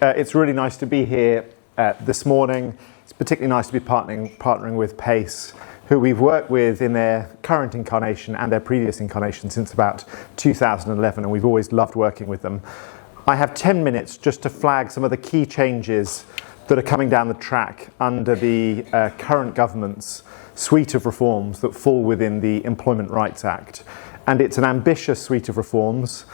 It's really nice to be here this morning. It's particularly nice to be partnering with Pace, who we've worked with in their current incarnation and their previous incarnation since about 2011, and we've always loved working with them. I have 10 minutes just to flag some of the key changes that are coming down the track under the current government's suite of reforms that fall within the Employment Rights Act. And it's an ambitious suite of reforms.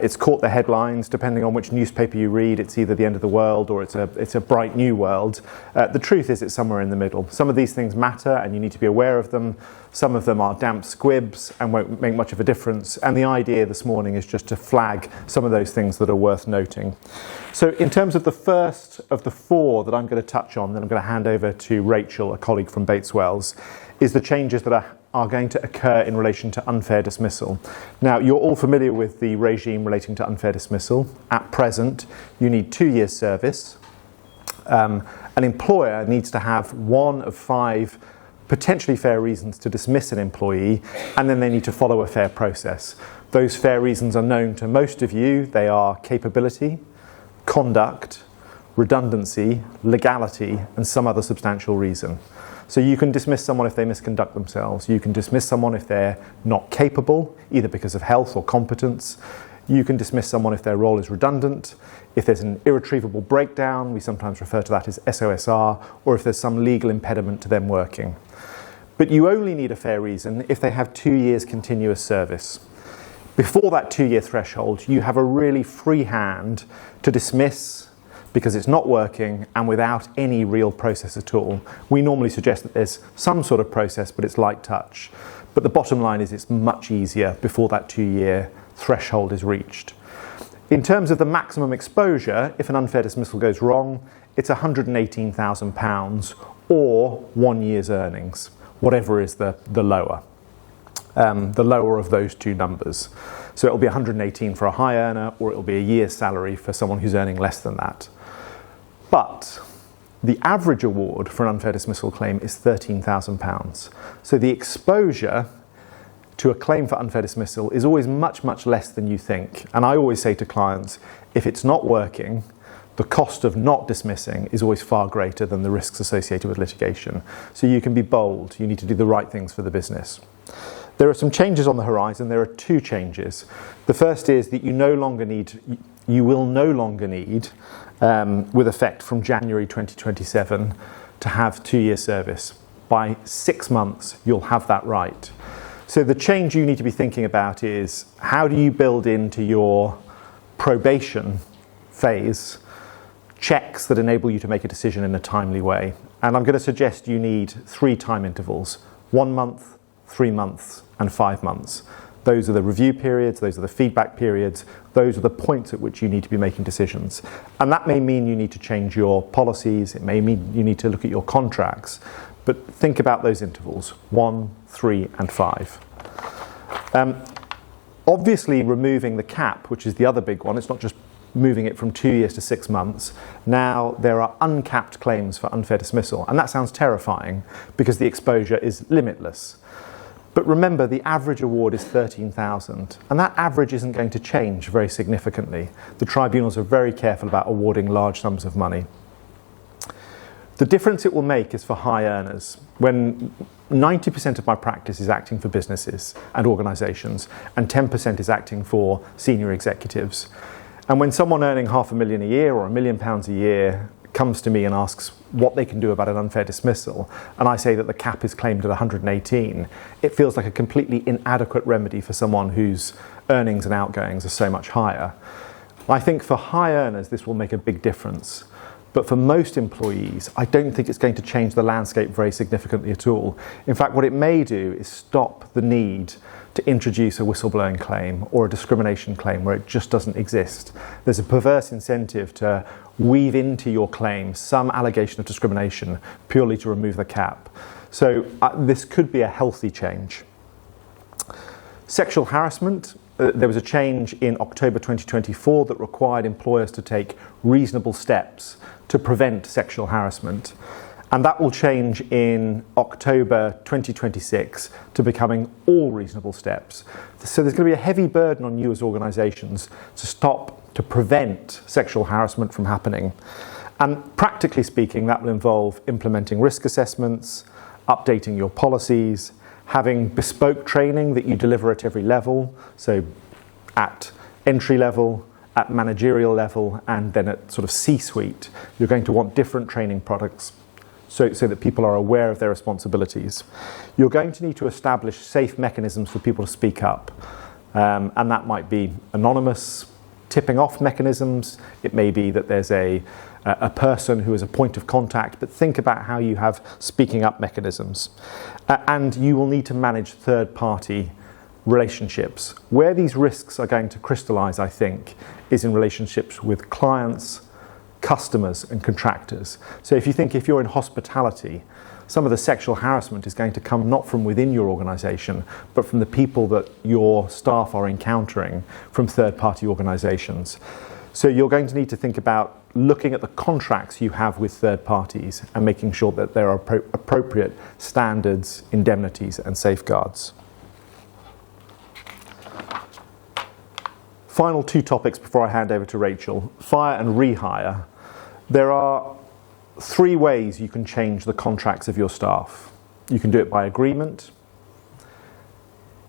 It's caught the headlines. Depending on which newspaper you read, it's either the end of the world or it's a bright new world. The truth is it's somewhere in the middle. Some of these things matter and you need to be aware of them. Some of them are damp squibs and won't make much of a difference. And the idea this morning is just to flag some of those things that are worth noting. So in terms of the first of the four that I'm going to touch on, then I'm going to hand over to Rachel, a colleague from Bates Wells, is the changes that are going to occur in relation to unfair dismissal. Now, you're all familiar with the regime relating to unfair dismissal. At present, you need 2 years service. An employer needs to have 1 of 5 potentially fair reasons to dismiss an employee, and then they need to follow a fair process. Those fair reasons are known to most of you. They are capability, conduct, redundancy, legality, and some other substantial reason. So you can dismiss someone if they misconduct themselves. You can dismiss someone if they're not capable, either because of health or competence. You can dismiss someone if their role is redundant. If there's an irretrievable breakdown, we sometimes refer to that as SOSR, or if there's some legal impediment to them working. But you only need a fair reason if they have 2 years continuous service. Before that 2-year threshold, you have a really free hand to dismiss because it's not working and without any real process at all. We normally suggest that there's some sort of process, but it's light touch. But the bottom line is it's much easier before that 2-year threshold is reached. In terms of the maximum exposure, if an unfair dismissal goes wrong, it's £118,000 or 1 year's earnings, whatever is the lower of those two numbers. So it'll be 118 for a high earner, or it'll be a year's salary for someone who's earning less than that. But the average award for an unfair dismissal claim is £13,000. So the exposure to a claim for unfair dismissal is always much, much less than you think. And I always say to clients, if it's not working, the cost of not dismissing is always far greater than the risks associated with litigation. So you can be bold. You need to do the right things for the business. There are some changes on the horizon. There are 2 changes. The first is that you will no longer need, with effect from January 2027, to have 2 years service. By 6 months, you'll have that right. So the change you need to be thinking about is, how do you build into your probation phase checks that enable you to make a decision in a timely way? And I'm going to suggest you need 3 time intervals: 1 month, 3 months, and 5 months. Those are the review periods, those are the feedback periods, those are the points at which you need to be making decisions. And that may mean you need to change your policies, it may mean you need to look at your contracts, but think about those intervals: 1, 3, and 5. Obviously, removing the cap, which is the other big one, it's not just moving it from 2 years to 6 months. Now there are uncapped claims for unfair dismissal, and that sounds terrifying because the exposure is limitless. But remember, the average award is £13,000, and that average isn't going to change very significantly. The tribunals are very careful about awarding large sums of money. The difference it will make is for high earners. When 90% of my practice is acting for businesses and organisations, and 10% is acting for senior executives. And when someone earning £500,000 a year or £1 million a year comes to me and asks what they can do about an unfair dismissal, and I say that the cap is claimed at 118, it feels like a completely inadequate remedy for someone whose earnings and outgoings are so much higher. I think for high earners this will make a big difference, but for most employees I don't think it's going to change the landscape very significantly at all. In fact, what it may do is stop the need to introduce a whistleblowing claim or a discrimination claim where it just doesn't exist. There's a perverse incentive to weave into your claim some allegation of discrimination purely to remove the cap. So this could be a healthy change. Sexual harassment, there was a change in October 2024 that required employers to take reasonable steps to prevent sexual harassment. And that will change in October 2026 to becoming all reasonable steps. So there's going to be a heavy burden on you as organisations to stop to prevent sexual harassment from happening. And practically speaking, that will involve implementing risk assessments, updating your policies, having bespoke training that you deliver at every level, so at entry level, at managerial level, and then at sort of C-suite. You're going to want different training products so that people are aware of their responsibilities. You're going to need to establish safe mechanisms for people to speak up, and that might be anonymous tipping off mechanisms. It may be that there's a person who is a point of contact, but think about how you have speaking up mechanisms. And you will need to manage third-party relationships. Where these risks are going to crystallize, I think, is in relationships with clients, customers and contractors. So if you're in hospitality, some of the sexual harassment is going to come not from within your organisation, but from the people that your staff are encountering from third-party organisations. So you're going to need to think about looking at the contracts you have with third parties and making sure that there are appropriate standards, indemnities and safeguards. Final two topics before I hand over to Rachel. Fire and rehire. There are three ways you can change the contracts of your staff. You can do it by agreement.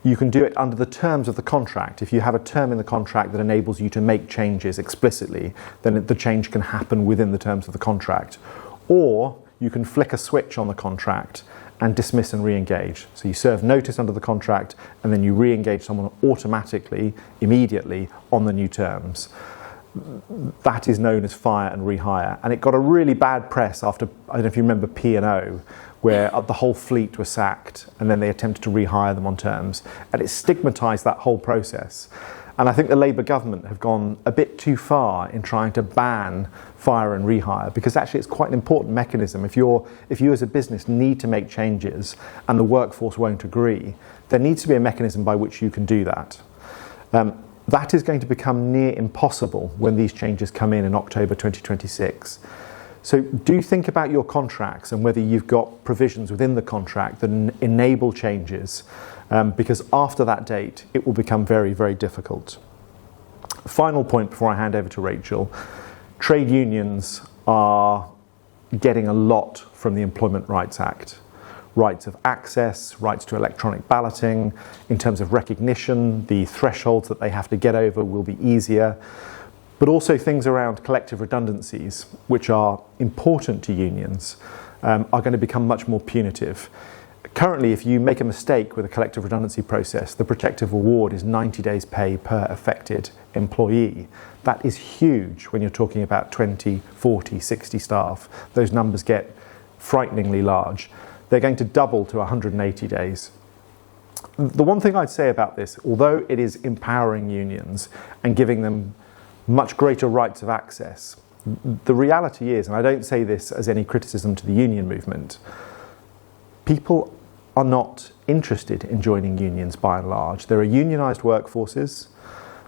You can do it under the terms of the contract. If you have a term in the contract that enables you to make changes explicitly, then the change can happen within the terms of the contract. Or you can flick a switch on the contract and dismiss and re-engage. So you serve notice under the contract and then you re-engage someone automatically, immediately, on the new terms. That is known as fire and rehire. And it got a really bad press after, I don't know if you remember P&O, where the whole fleet was sacked and then they attempted to rehire them on terms. And it stigmatised that whole process. And I think the Labour government have gone a bit too far in trying to ban fire and rehire, because actually it's quite an important mechanism. If you as a business need to make changes and the workforce won't agree, there needs to be a mechanism by which you can do that. That is going to become near impossible when these changes come in October 2026. So do think about your contracts and whether you've got provisions within the contract that enable changes, because after that date, it will become very, very difficult. Final point before I hand over to Rachel. Trade unions are getting a lot from the Employment Rights Act. Rights of access, rights to electronic balloting. In terms of recognition, the thresholds that they have to get over will be easier. But also things around collective redundancies, which are important to unions, are going to become much more punitive. Currently, if you make a mistake with a collective redundancy process, the protective award is 90 days pay per affected employee. That is huge when you're talking about 20, 40, 60 staff. Those numbers get frighteningly large. They're going to double to 180 days. The one thing I'd say about this, although it is empowering unions and giving them much greater rights of access, the reality is, and I don't say this as any criticism to the union movement, people are not interested in joining unions by and large. There are unionised workforces.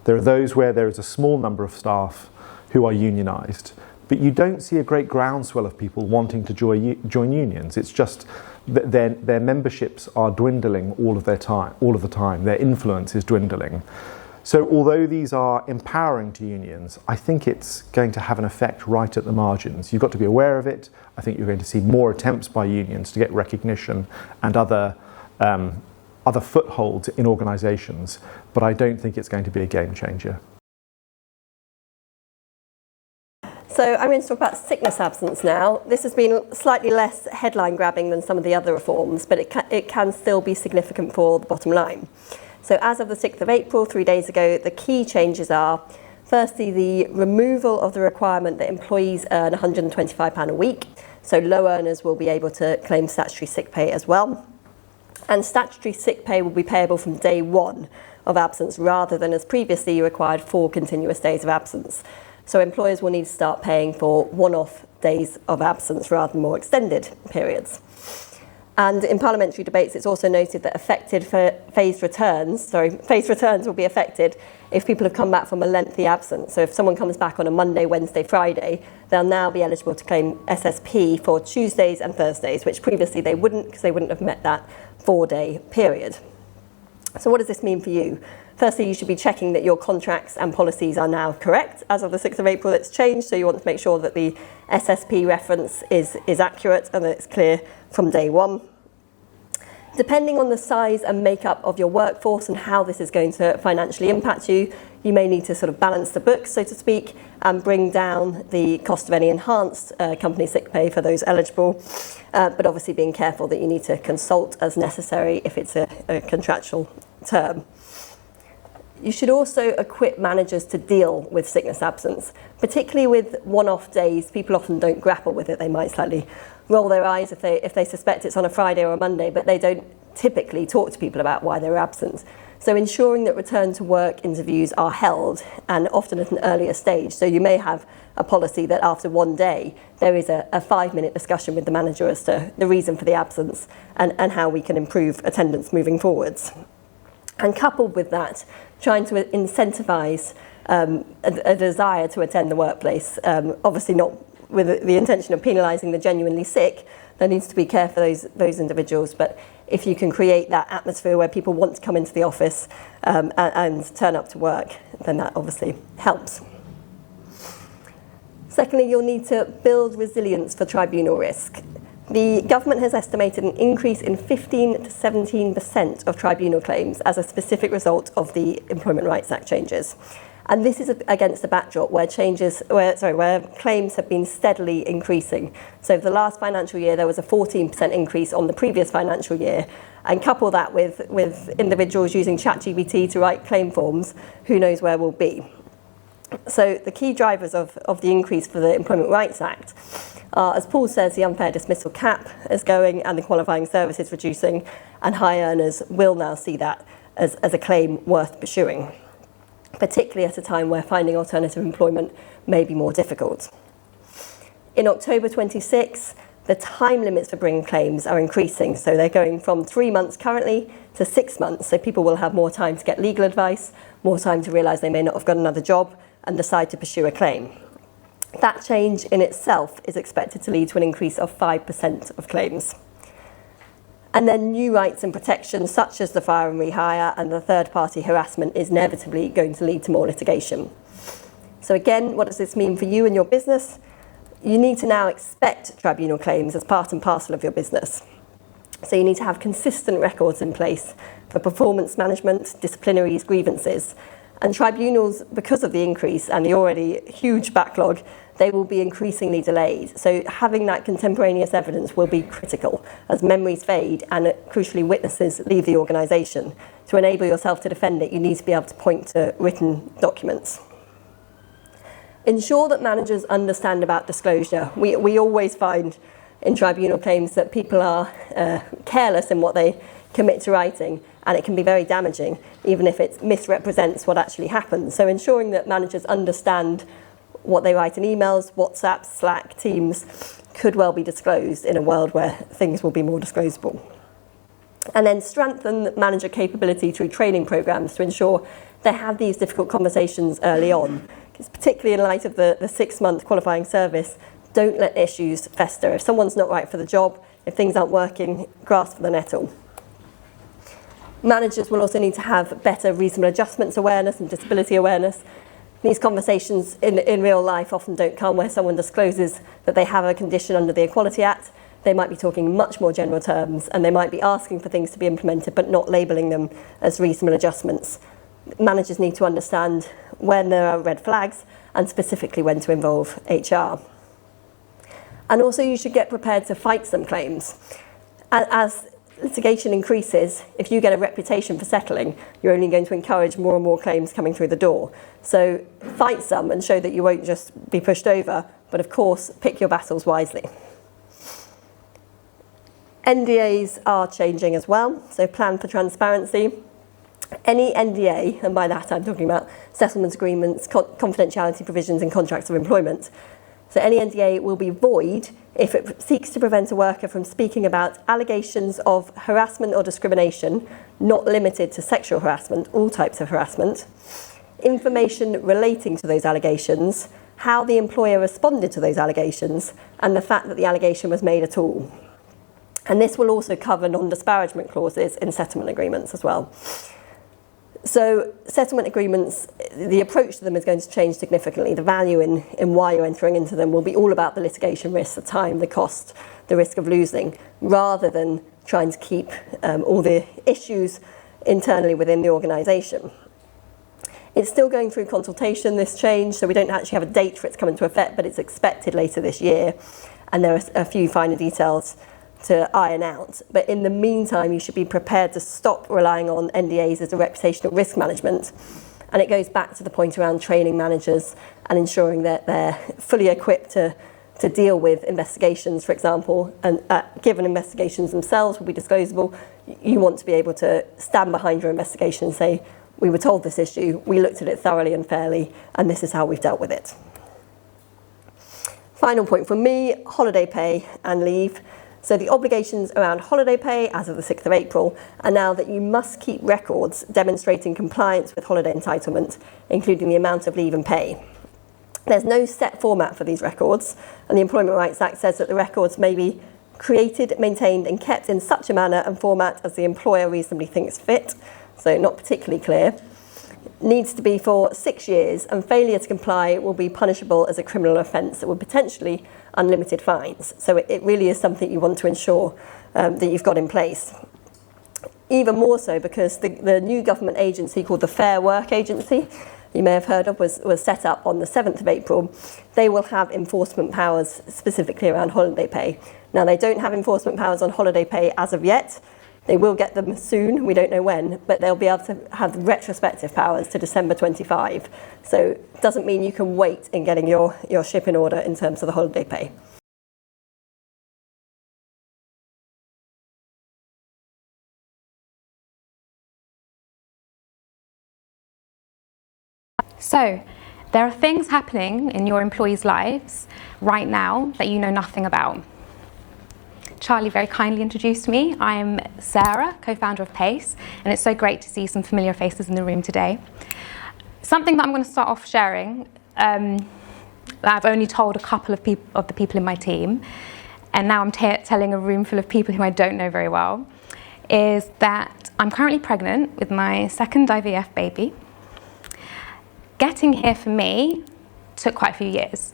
There are those where there is a small number of staff who are unionised. But you don't see a great groundswell of people wanting to join unions. It's just that their memberships are dwindling all of the time. Their influence is dwindling. So although these are empowering to unions, I think it's going to have an effect right at the margins. You've got to be aware of it. I think you're going to see more attempts by unions to get recognition and other footholds in organisations, but I don't think it's going to be a game changer. So I'm going to talk about sickness absence now. This has been slightly less headline grabbing than some of the other reforms, but it can still be significant for the bottom line. So as of the 6th of April, 3 days ago, the key changes are, firstly, the removal of the requirement that employees earn £125 a week. So low earners will be able to claim statutory sick pay as well. And statutory sick pay will be payable from day one of absence rather than as previously required 4 continuous days of absence. So employers will need to start paying for one-off days of absence rather than more extended periods. And in parliamentary debates, it's also noted that phased returns will be affected if people have come back from a lengthy absence. So if someone comes back on a Monday, Wednesday, Friday, they'll now be eligible to claim SSP for Tuesdays and Thursdays, which previously they wouldn't, because they wouldn't have met that 4-day period. So what does this mean for you? Firstly, you should be checking that your contracts and policies are now correct. As of the 6th of April, it's changed, so you want to make sure that the SSP reference is accurate and that it's clear from day one. Depending on the size and makeup of your workforce and how this is going to financially impact you, you may need to sort of balance the books, so to speak, and bring down the cost of any enhanced company sick pay for those eligible, but obviously being careful that you need to consult as necessary if it's a contractual term. You should also equip managers to deal with sickness absence, particularly with one-off days. People often don't grapple with it. They might slightly roll their eyes if they suspect it's on a Friday or a Monday, but they don't typically talk to people about why they're absent. So ensuring that return to work interviews are held, and often at an earlier stage. So you may have a policy that after one day there is a 5-minute discussion with the manager as to the reason for the absence and how we can improve attendance moving forwards. And coupled with that, trying to incentivise a desire to attend the workplace, obviously not with the intention of penalising the genuinely sick. There needs to be care for those individuals, but if you can create that atmosphere where people want to come into the office and turn up to work, then that obviously helps. Secondly, you'll need to build resilience for tribunal risk. The government has estimated an increase in 15 to 17% of tribunal claims as a specific result of the Employment Rights Act changes. And this is against a backdrop where claims have been steadily increasing. So for the last financial year, there was a 14% increase on the previous financial year. And couple that with individuals using ChatGPT to write claim forms, who knows where we'll be. So the key drivers of the increase for the Employment Rights Act are, as Paul says, the unfair dismissal cap is going and the qualifying services reducing, and high earners will now see that as a claim worth pursuing, particularly at a time where finding alternative employment may be more difficult. In October 26, the time limits for bringing claims are increasing, so they're going from 3 months currently to 6 months, so people will have more time to get legal advice, more time to realise they may not have got another job and decide to pursue a claim. That change in itself is expected to lead to an increase of 5% of claims. And then new rights and protections such as the fire and rehire and the third-party harassment is inevitably going to lead to more litigation. So again, what does this mean for you and your business? You need to now expect tribunal claims as part and parcel of your business. So you need to have consistent records in place for performance management, disciplinaries, grievances. And tribunals, because of the increase and the already huge backlog, they will be increasingly delayed. So having that contemporaneous evidence will be critical as memories fade and, crucially, witnesses leave the organisation. To enable yourself to defend it, you need to be able to point to written documents. Ensure that managers understand about disclosure. We always find in tribunal claims that people are careless in what they commit to writing, and it can be very damaging, even if it misrepresents what actually happens. So ensuring that managers understand what they write in emails, WhatsApp, Slack, Teams, could well be disclosed in a world where things will be more disclosable. And then strengthen manager capability through training programs to ensure they have these difficult conversations early on. Because particularly in light of the 6-month qualifying service, don't let issues fester. If someone's not right for the job, if things aren't working, grasp for the nettle. Managers will also need to have better reasonable adjustments awareness and disability awareness. These conversations in real life often don't come where someone discloses that they have a condition under the Equality Act. They might be talking much more general terms, and they might be asking for things to be implemented but not labelling them as reasonable adjustments. Managers need to understand when there are red flags and specifically when to involve HR. And also you should get prepared to fight some claims. As litigation increases, if you get a reputation for settling, you're only going to encourage more and more claims coming through the door. So fight some and show that you won't just be pushed over, but of course, pick your battles wisely. NDAs are changing as well, so plan for transparency. Any NDA, and by that I'm talking about settlement agreements, confidentiality provisions and contracts of employment. So any NDA will be void if it seeks to prevent a worker from speaking about allegations of harassment or discrimination, not limited to sexual harassment, all types of harassment, information relating to those allegations, how the employer responded to those allegations, and the fact that the allegation was made at all. And this will also cover non-disparagement clauses in settlement agreements as well. So settlement agreements, the approach to them is going to change significantly. The value in why you're entering into them will be all about the litigation risk, the time, the cost, the risk of losing, rather than trying to keep all the issues internally within the organisation. It's still going through consultation, this change, so we don't actually have a date for it to come into effect, but it's expected later this year. And there are a few finer details to iron out. But in the meantime, you should be prepared to stop relying on NDAs as a reputational risk management. And it goes back to the point around training managers and ensuring that they're fully equipped to deal with investigations, for example. And given investigations themselves will be disclosable, you want to be able to stand behind your investigation and say, we were told this issue, we looked at it thoroughly and fairly, and this is how we've dealt with it. Final point for me, holiday pay and leave. So the obligations around holiday pay as of the 6th of April are now that you must keep records demonstrating compliance with holiday entitlement, including the amount of leave and pay. There's no set format for these records, and the Employment Rights Act says that the records may be created, maintained and kept in such a manner and format as the employer reasonably thinks fit, so not particularly clear. Needs to be for 6 years, and failure to comply will be punishable as a criminal offence that would potentially unlimited fines. So it really is something you want to ensure that you've got in place. Even more so because the new government agency called the Fair Work Agency, you may have heard of, was set up on the 7th of April. They will have enforcement powers specifically around holiday pay. Now, they don't have enforcement powers on holiday pay as of yet. They will get them soon, we don't know when, but they'll be able to have retrospective powers to December 25. So it doesn't mean you can wait in getting your ship in order in terms of the holiday pay. So, there are things happening in your employees' lives right now that you know nothing about. Charlie very kindly introduced me. I'm Sarah, co-founder of PACE, and it's so great to see some familiar faces in the room today. Something that I'm going to start off sharing, that I've only told a couple of the people in my team, and now I'm telling a room full of people who I don't know very well, is that I'm currently pregnant with my second IVF baby. Getting here for me took quite a few years.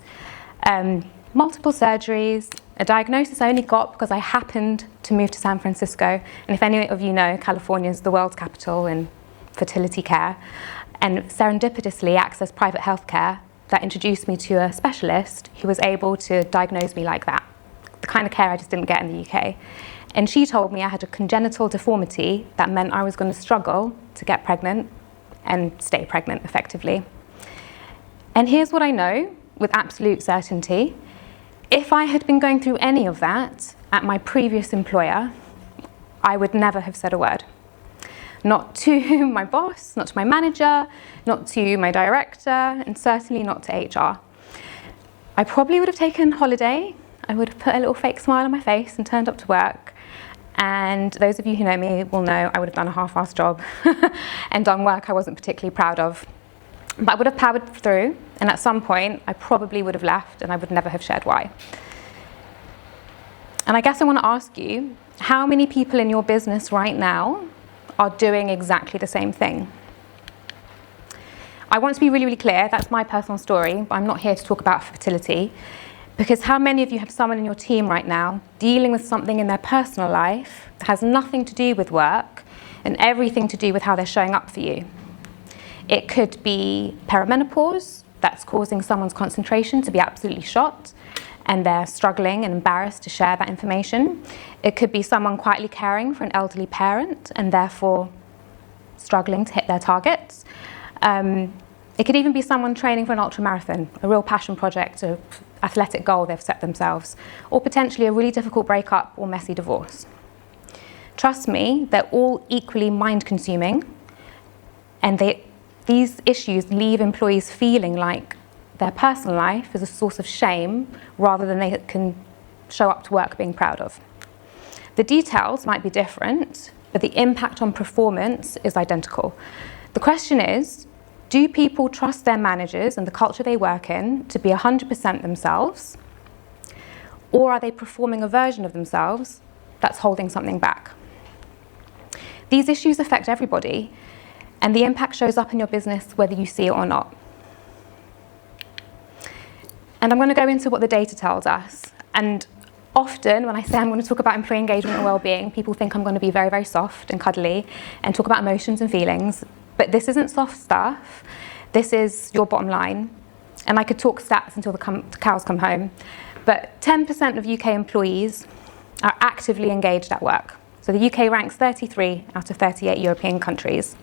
Multiple surgeries, a diagnosis I only got because I happened to move to San Francisco. And if any of you know, California is the world's capital in fertility care. And serendipitously accessed private healthcare that introduced me to a specialist who was able to diagnose me like that. The kind of care I just didn't get in the UK. And she told me I had a congenital deformity that meant I was going to struggle to get pregnant and stay pregnant effectively. And here's what I know with absolute certainty. If I had been going through any of that at my previous employer, I would never have said a word. Not to my boss, not to my manager, not to my director, and certainly not to HR. I probably would have taken holiday. I would have put a little fake smile on my face and turned up to work. And those of you who know me will know I would have done a half-assed job and done work I wasn't particularly proud of. But I would have powered through, and at some point, I probably would have left, and I would never have shared why. And I guess I want to ask you, how many people in your business right now are doing exactly the same thing? I want to be really, really clear, that's my personal story, but I'm not here to talk about fertility, because how many of you have someone in your team right now dealing with something in their personal life that has nothing to do with work and everything to do with how they're showing up for you? It could be perimenopause, that's causing someone's concentration to be absolutely shot, and they're struggling and embarrassed to share that information. It could be someone quietly caring for an elderly parent and therefore struggling to hit their targets. It could even be someone training for an ultramarathon, a real passion project, an athletic goal they've set themselves, or potentially a really difficult breakup or messy divorce. Trust me, they're all equally mind-consuming, and these issues leave employees feeling like their personal life is a source of shame rather than they can show up to work being proud of. The details might be different, but the impact on performance is identical. The question is, do people trust their managers and the culture they work in to be 100% themselves? Or are they performing a version of themselves that's holding something back? These issues affect everybody. And the impact shows up in your business whether you see it or not. And I'm going to go into what the data tells us. And often when I say I'm going to talk about employee engagement and well-being, people think I'm going to be very, very soft and cuddly and talk about emotions and feelings. But this isn't soft stuff. This is your bottom line. And I could talk stats until the cows come home. But 10% of UK employees are actively engaged at work. So the UK ranks 33 out of 38 European countries.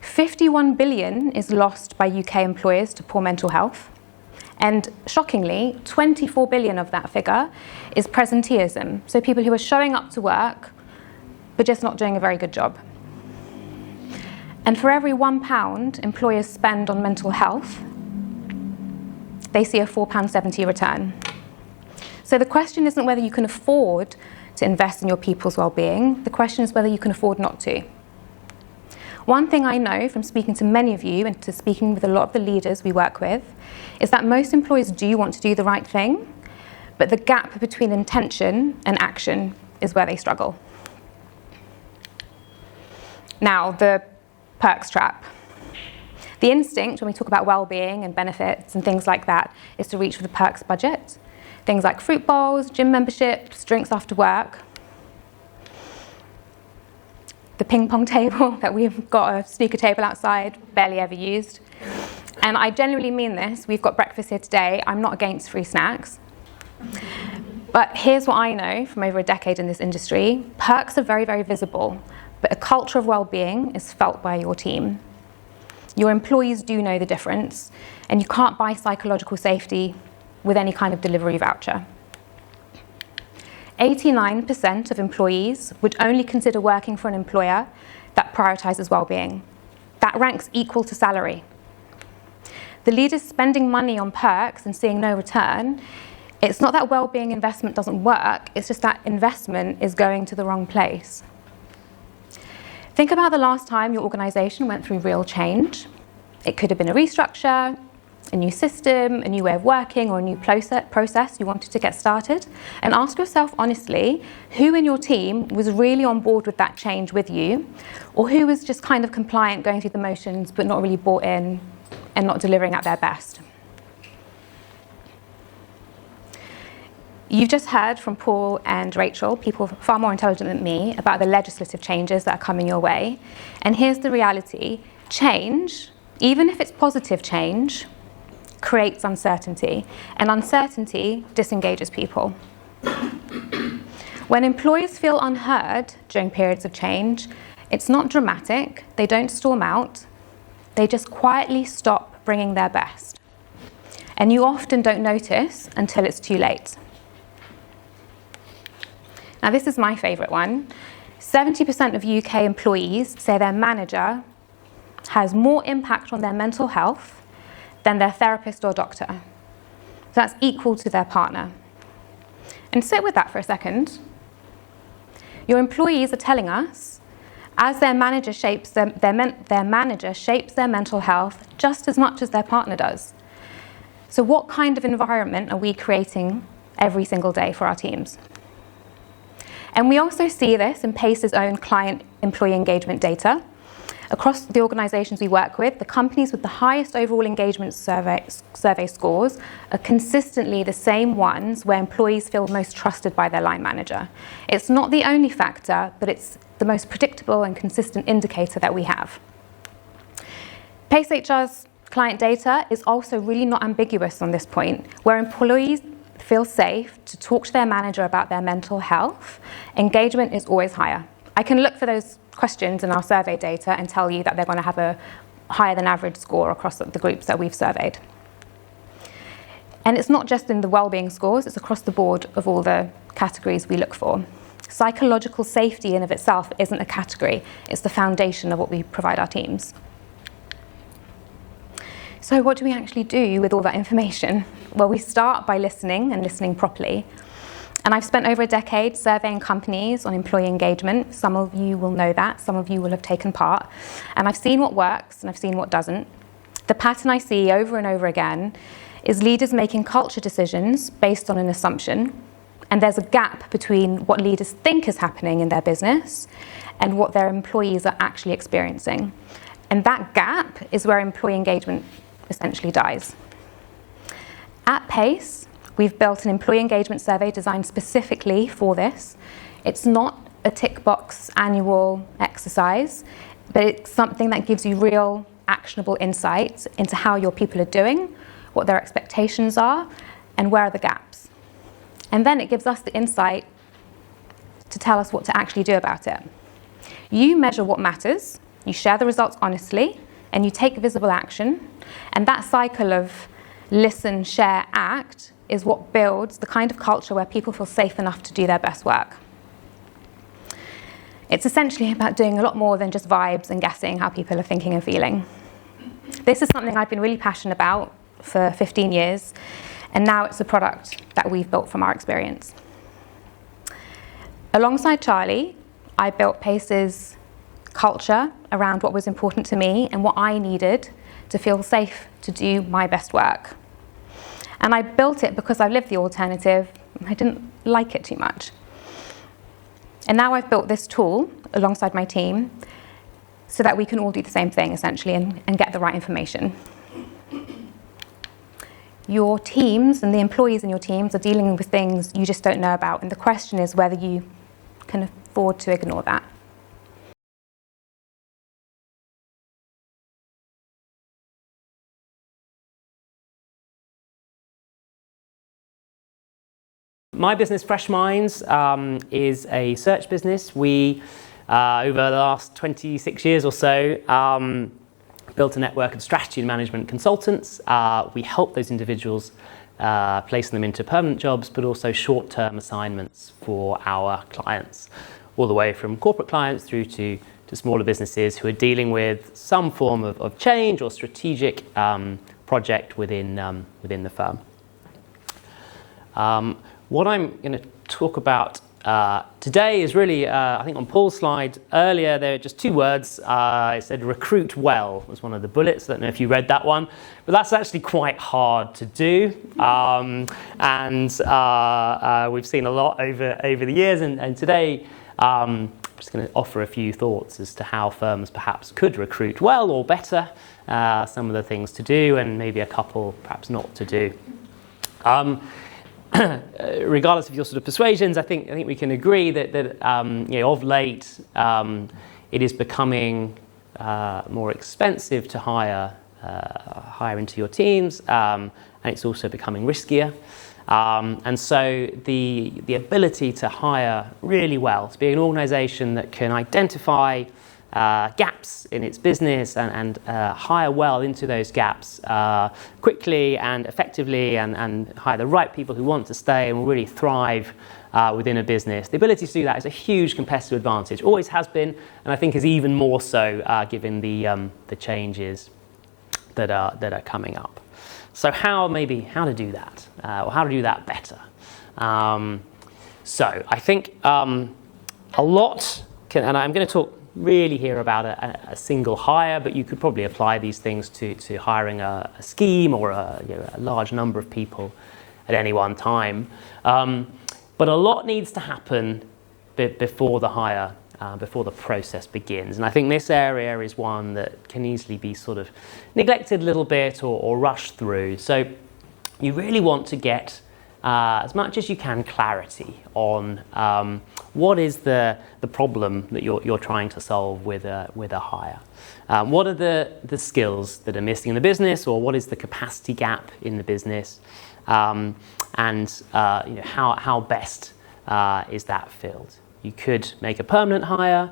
51 billion is lost by UK employers to poor mental health. And shockingly, 24 billion of that figure is presenteeism. So people who are showing up to work, but just not doing a very good job. And for every £1 employers spend on mental health, they see a £4.70 return. So the question isn't whether you can afford to invest in your people's well-being. The question is whether you can afford not to. One thing I know from speaking to many of you and to speaking with a lot of the leaders we work with is that most employers do want to do the right thing, but the gap between intention and action is where they struggle. Now, the perks trap. The instinct when we talk about well-being and benefits and things like that is to reach for the perks budget. Things like fruit bowls, gym memberships, drinks after work. The ping pong table that we've got a snooker table outside, barely ever used. And I genuinely mean this. We've got breakfast here today. I'm not against free snacks. But here's what I know from over a decade in this industry. Perks are very, very visible, but a culture of well-being is felt by your team. Your employees do know the difference, and you can't buy psychological safety with any kind of delivery voucher. 89% of employees would only consider working for an employer that prioritizes well-being. That ranks equal to salary. The leaders spending money on perks and seeing no return, it's not that well-being investment doesn't work, it's just that investment is going to the wrong place. Think about the last time your organization went through real change. It could have been a restructure, a new system, a new way of working, or a new process you wanted to get started. And ask yourself honestly, who in your team was really on board with that change with you, or who was just kind of compliant, going through the motions, but not really bought in and not delivering at their best. You've just heard from Paul and Rachel, people far more intelligent than me, about the legislative changes that are coming your way. And here's the reality. Change, even if it's positive change, creates uncertainty. And uncertainty disengages people. When employees feel unheard during periods of change, it's not dramatic. They don't storm out. They just quietly stop bringing their best. And you often don't notice until it's too late. Now, this is my favourite one. 70% of UK employees say their manager has more impact on their mental health than their therapist or doctor. So that's equal to their partner. And sit with that for a second. Your employees are telling us, as their manager shapes their manager shapes their mental health just as much as their partner does. So what kind of environment are we creating every single day for our teams? And we also see this in Pace's own client employee engagement data. Across the organisations we work with, the companies with the highest overall engagement survey scores are consistently the same ones where employees feel most trusted by their line manager. It's not the only factor, but it's the most predictable and consistent indicator that we have. Pace HR's client data is also really not ambiguous on this point, where employees feel safe to talk to their manager about their mental health, engagement is always higher. I can look for those questions in our survey data and tell you that they're going to have a higher than average score across the groups that we've surveyed. And it's not just in the wellbeing scores, it's across the board of all the categories we look for. Psychological safety in of itself isn't a category, it's the foundation of what we provide our teams. So what do we actually do with all that information? Well, we start by listening and listening properly. And I've spent over a decade surveying companies on employee engagement. Some of you will know that, some of you will have taken part. And I've seen what works and I've seen what doesn't. The pattern I see over and over again is leaders making culture decisions based on an assumption. And there's a gap between what leaders think is happening in their business and what their employees are actually experiencing. And that gap is where employee engagement essentially dies. At Pace, we've built an employee engagement survey designed specifically for this. It's not a tick box annual exercise, but it's something that gives you real actionable insights into how your people are doing, what their expectations are, and where are the gaps. And then it gives us the insight to tell us what to actually do about it. You measure what matters, you share the results honestly, and you take visible action. And that cycle of listen, share, act is what builds the kind of culture where people feel safe enough to do their best work. It's essentially about doing a lot more than just vibes and guessing how people are thinking and feeling. This is something I've been really passionate about for 15 years, and now it's a product that we've built from our experience. Alongside Charlie, I built Pace's culture around what was important to me and what I needed to feel safe to do my best work. And I built it because I lived the alternative. I didn't like it too much. And now I've built this tool alongside my team so that we can all do the same thing, essentially, and get the right information. Your teams and the employees in your teams are dealing with things you just don't know about, and the question is whether you can afford to ignore that. My business, Fresh Minds, is a search business. We, over the last 26 years or so, built a network of strategy and management consultants. We help those individuals placing them into permanent jobs, but also short-term assignments for our clients, all the way from corporate clients through to smaller businesses who are dealing with some form of change or strategic project within the firm. What I'm going to talk about today is really, I think on Paul's slide earlier, there are just two words. It said recruit well was one of the bullets. I don't know if you read that one, but that's actually quite hard to do. We've seen a lot over the years, and today I'm just going to offer a few thoughts as to how firms perhaps could recruit well or better, some of the things to do, and maybe a couple perhaps not to do. Regardless of your sort of persuasions, I think we can agree that of late it is becoming more expensive to hire into your teams, and it's also becoming riskier. And so the ability to hire really well, to be an organisation that can identify gaps in its business and hire well into those gaps quickly and effectively, and hire the right people who want to stay and will really thrive within a business. The ability to do that is a huge competitive advantage, always has been, and I think is even more so given the changes that are coming up. So how to do that, or how to do that better? So I think a lot can, and I'm going to talk really here about a single hire, but you could probably apply these things to hiring a scheme or a large number of people at any one time. But a lot needs to happen before the hire, before the process begins. And I think this area is one that can easily be sort of neglected a little bit or rushed through. So you really want to get as much as you can clarity on what is the problem that you're trying to solve with a hire. What are the skills that are missing in the business, or what is the capacity gap in the business, and how best is that filled? You could make a permanent hire.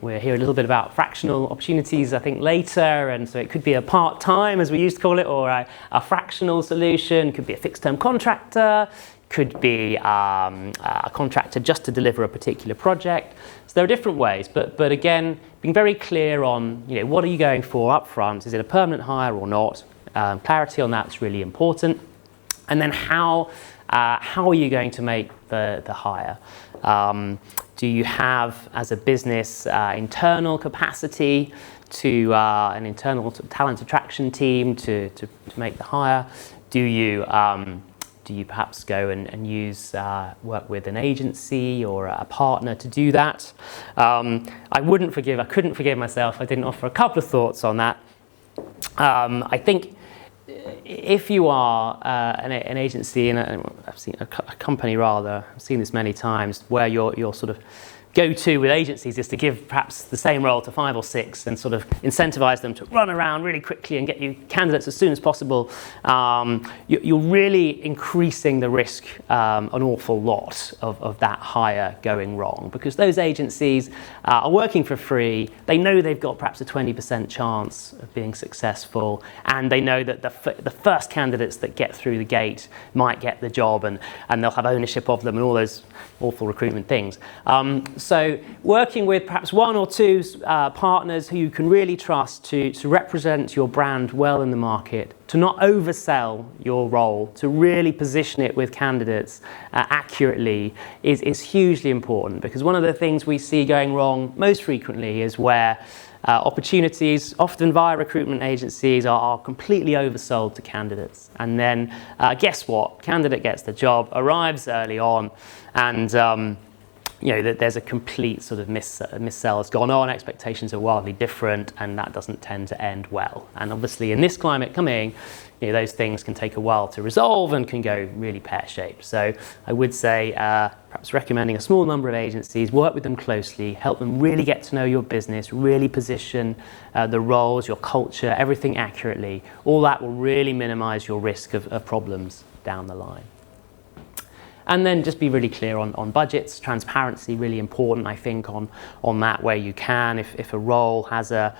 We'll hear a little bit about fractional opportunities, I think, later. And so it could be a part-time, as we used to call it, or a fractional solution. It could be a fixed-term contractor. Could be a contractor just to deliver a particular project. So there are different ways. But again, being very clear on what are you going for up front? Is it a permanent hire or not? Clarity on that's really important. And then how are you going to make the hire? Do you have, as a business, internal capacity to an internal talent attraction team to make the hire? Do Do you perhaps go and use work with an agency or a partner to do that? I couldn't forgive myself. I didn't offer a couple of thoughts on that. I think if you are an agency, and I've seen a company rather, I've seen this many times, where your sort of go-to with agencies is to give perhaps the same role to 5 or 6 and sort of incentivize them to run around really quickly and get you candidates as soon as possible, you're really increasing the risk an awful lot of that hire going wrong, because those agencies are working for free. They know they've got perhaps a 20% chance of being successful, and they know that the first candidates that get through the gate might get the job, and they'll have ownership of them and all those awful recruitment things. So working with perhaps 1 or 2 partners who you can really trust to represent your brand well in the market, to not oversell your role, to really position it with candidates accurately is hugely important, because one of the things we see going wrong most frequently is where opportunities, often via recruitment agencies, are completely oversold to candidates. And then guess what? Candidate gets the job, arrives early on, and there's a complete sort of missell has gone on, expectations are wildly different, and that doesn't tend to end well. And obviously in this climate coming, those things can take a while to resolve and can go really pear-shaped. So I would say perhaps recommending a small number of agencies, work with them closely, help them really get to know your business, really position the roles, your culture, everything accurately. All that will really minimize your risk of problems down the line. And then just be really clear on budgets, transparency, really important, I think, on that where you can. If a role has a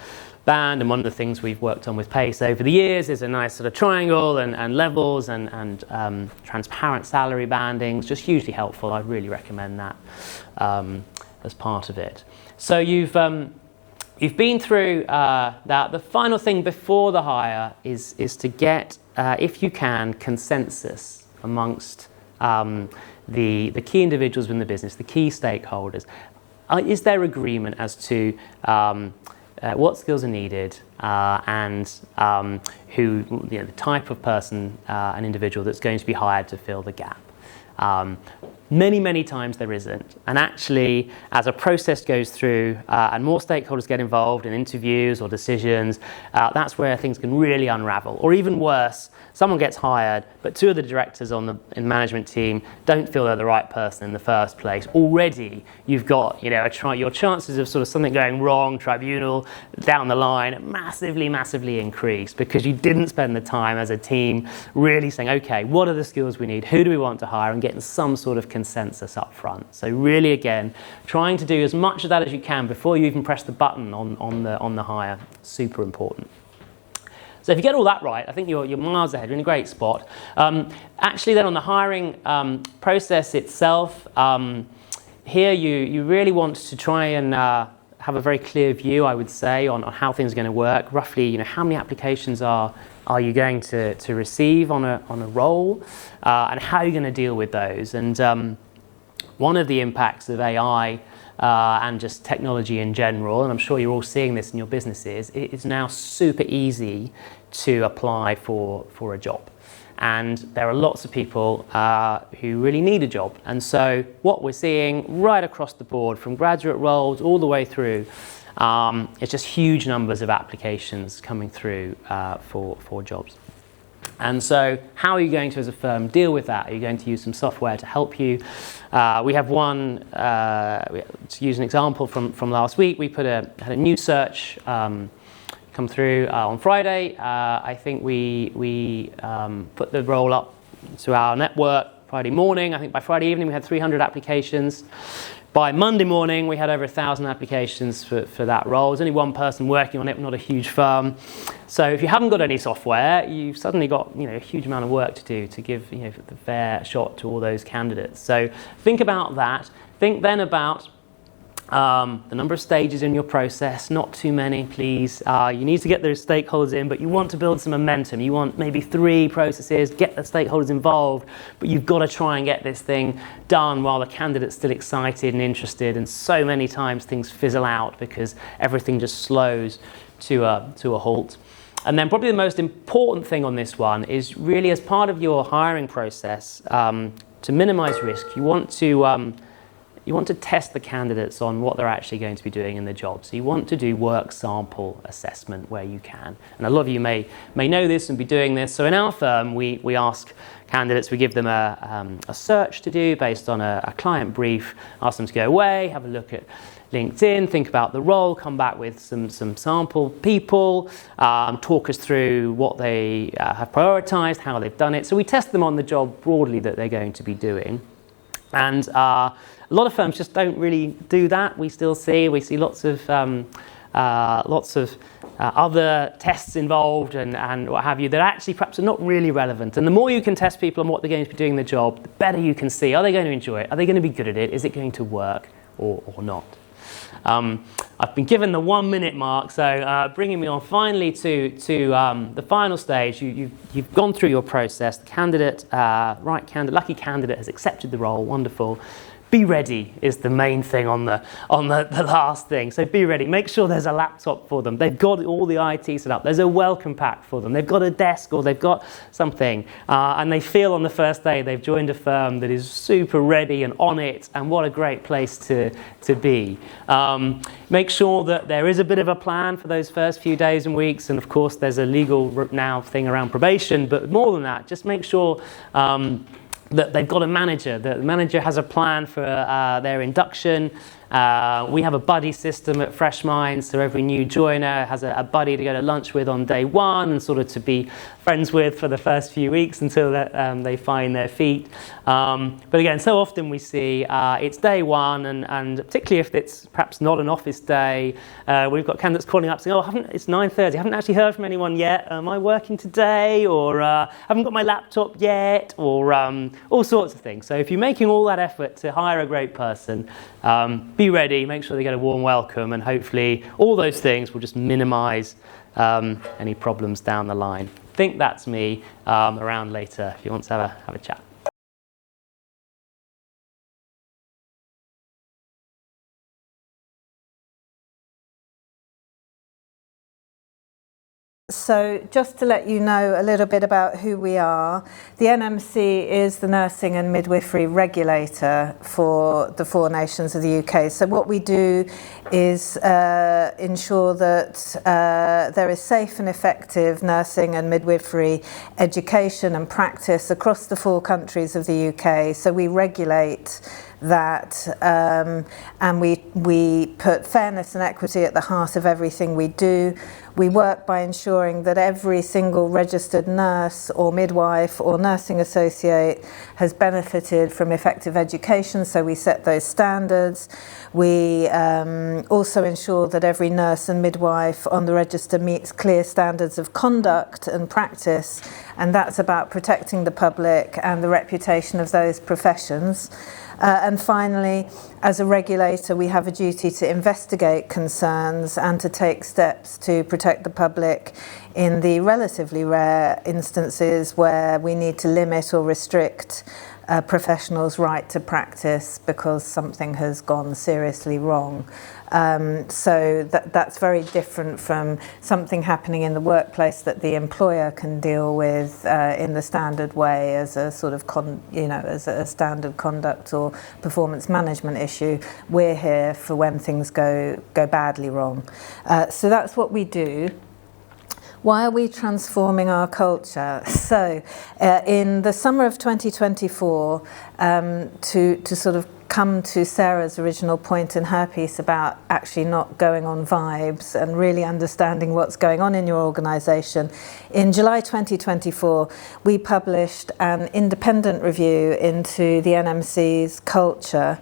band, and one of the things we've worked on with Pace over the years is a nice sort of triangle and levels and transparent salary bandings, just hugely helpful. I'd really recommend that as part of it. So you've been through that. The final thing before the hire is to get, if you can, consensus amongst the key individuals within the business, the key stakeholders. Is there agreement as to what skills are needed and who, the type of person, an individual that's going to be hired to fill the gap? Many times there isn't. And actually, as a process goes through and more stakeholders get involved in interviews or decisions, that's where things can really unravel. Or even worse, someone gets hired, but 2 of the directors in the management team don't feel they're the right person in the first place. Already, you've got your chances of sort of something going wrong, tribunal, down the line, massively increase, because you didn't spend the time as a team really saying, okay, what are the skills we need? Who do we want to hire? And getting some sort of consensus up front. So really, again, trying to do as much of that as you can before you even press the button on the hire. Super important. So if you get all that right, I think you're miles ahead. You're in a great spot. Actually, then on the hiring process itself, here you really want to try and have a very clear view, I would say, on how things are going to work. Roughly, how many applications are you going to receive on a role, and how are you going to deal with those? And one of the impacts of AI and just technology in general, and I'm sure you're all seeing this in your businesses, it is now super easy to apply for a job. And there are lots of people who really need a job. And so what we're seeing right across the board, from graduate roles all the way through, it's just huge numbers of applications coming through for jobs. And so how are you going to, as a firm, deal with that? Are you going to use some software to help you? We have one, to use an example from last week, we had a new search come through on Friday. I think we put the role up to our network Friday morning. I think by Friday evening we had 300 applications. By Monday morning, we had over 1,000 applications for that role. There's only one person working on it, not a huge firm. So if you haven't got any software, you've suddenly got a huge amount of work to do to give the fair shot to all those candidates. So think about that. Think then about the number of stages in your process. Not too many, please. You need to get those stakeholders in, but you want to build some momentum. You want maybe 3 processes, get the stakeholders involved, but you've got to try and get this thing done while the candidate's still excited and interested. And so many times things fizzle out because everything just slows to a halt. And then probably the most important thing on this one is really, as part of your hiring process, to minimise risk, you want to test the candidates on what they're actually going to be doing in the job. So you want to do work sample assessment where you can. And a lot of you may know this and be doing this. So in our firm, we ask candidates, we give them a search to do based on a client brief, ask them to go away, have a look at LinkedIn, think about the role, come back with some sample people, talk us through what they have prioritised, how they've done it. So we test them on the job broadly that they're going to be doing. And a lot of firms just don't really do that. We see lots of other tests involved and what have you that actually perhaps are not really relevant. And the more you can test people on what they're going to be doing in the job, the better you can see, are they going to enjoy it? Are they going to be good at it? Is it going to work or not? I've been given the 1 minute mark, so bringing me on finally to the final stage. You've gone through your process. The candidate, lucky candidate has accepted the role. Wonderful. Be ready is the main thing on the last thing. So be ready. Make sure there's a laptop for them. They've got all the IT set up. There's a welcome pack for them. They've got a desk or they've got something. And they feel on the first day they've joined a firm that is super ready and on it. And what a great place to be. Make sure that there is a bit of a plan for those first few days and weeks. And of course, there's a legal now thing around probation. But more than that, just make sure that they've got a manager, that the manager has a plan for their induction. We have a buddy system at Fresh Minds, so every new joiner has a buddy to go to lunch with on day one and sort of to be friends with for the first few weeks until they find their feet. But again, so often we see it's day one, and particularly if it's perhaps not an office day, we've got candidates calling up saying, it's 9:30, I haven't actually heard from anyone yet, am I working today, or haven't got my laptop yet, or all sorts of things. So if you're making all that effort to hire a great person, be ready, make sure they get a warm welcome, and hopefully all those things will just minimise any problems down the line. I think that's me. Around later if you want to have a chat. So just to let you know a little bit about who we are, the NMC is the nursing and midwifery regulator for the 4 nations of the UK. So what we do is ensure that there is safe and effective nursing and midwifery education and practice across the 4 countries of the UK. So we regulate that, and we put fairness and equity at the heart of everything we do. We work by ensuring that every single registered nurse or midwife or nursing associate has benefited from effective education, so we set those standards. We also ensure that every nurse and midwife on the register meets clear standards of conduct and practice, and that's about protecting the public and the reputation of those professions. And finally, as a regulator, we have a duty to investigate concerns and to take steps to protect the public in the relatively rare instances where we need to limit or restrict professionals' right to practice because something has gone seriously wrong. So that's very different from something happening in the workplace that the employer can deal with in the standard way as a sort of as a standard conduct or performance management issue. We're here for when things go badly wrong. So that's what we do. Why are we transforming our culture? So in the summer of 2024, to sort of come to Sarah's original point in her piece about actually not going on vibes and really understanding what's going on in your organisation, in July 2024, we published an independent review into the NMC's culture,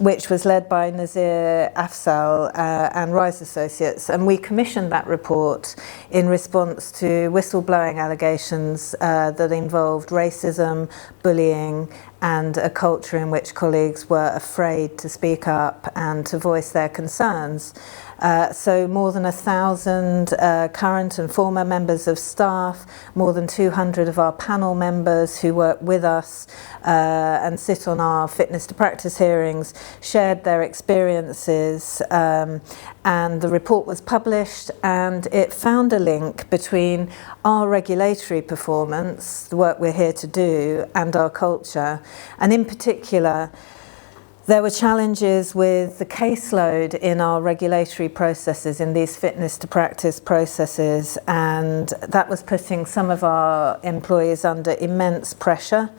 which was led by Nazir Afzal and Rise Associates, and we commissioned that report in response to whistleblowing allegations that involved racism, bullying and a culture in which colleagues were afraid to speak up and to voice their concerns. So more than 1,000 current and former members of staff, more than 200 of our panel members who work with us and sit on our fitness to practice hearings shared their experiences, and the report was published, and it found a link between our regulatory performance, the work we're here to do, and our culture. And in particular, there were challenges with the caseload in our regulatory processes, in these fitness to practice processes, and that was putting some of our employees under immense pressure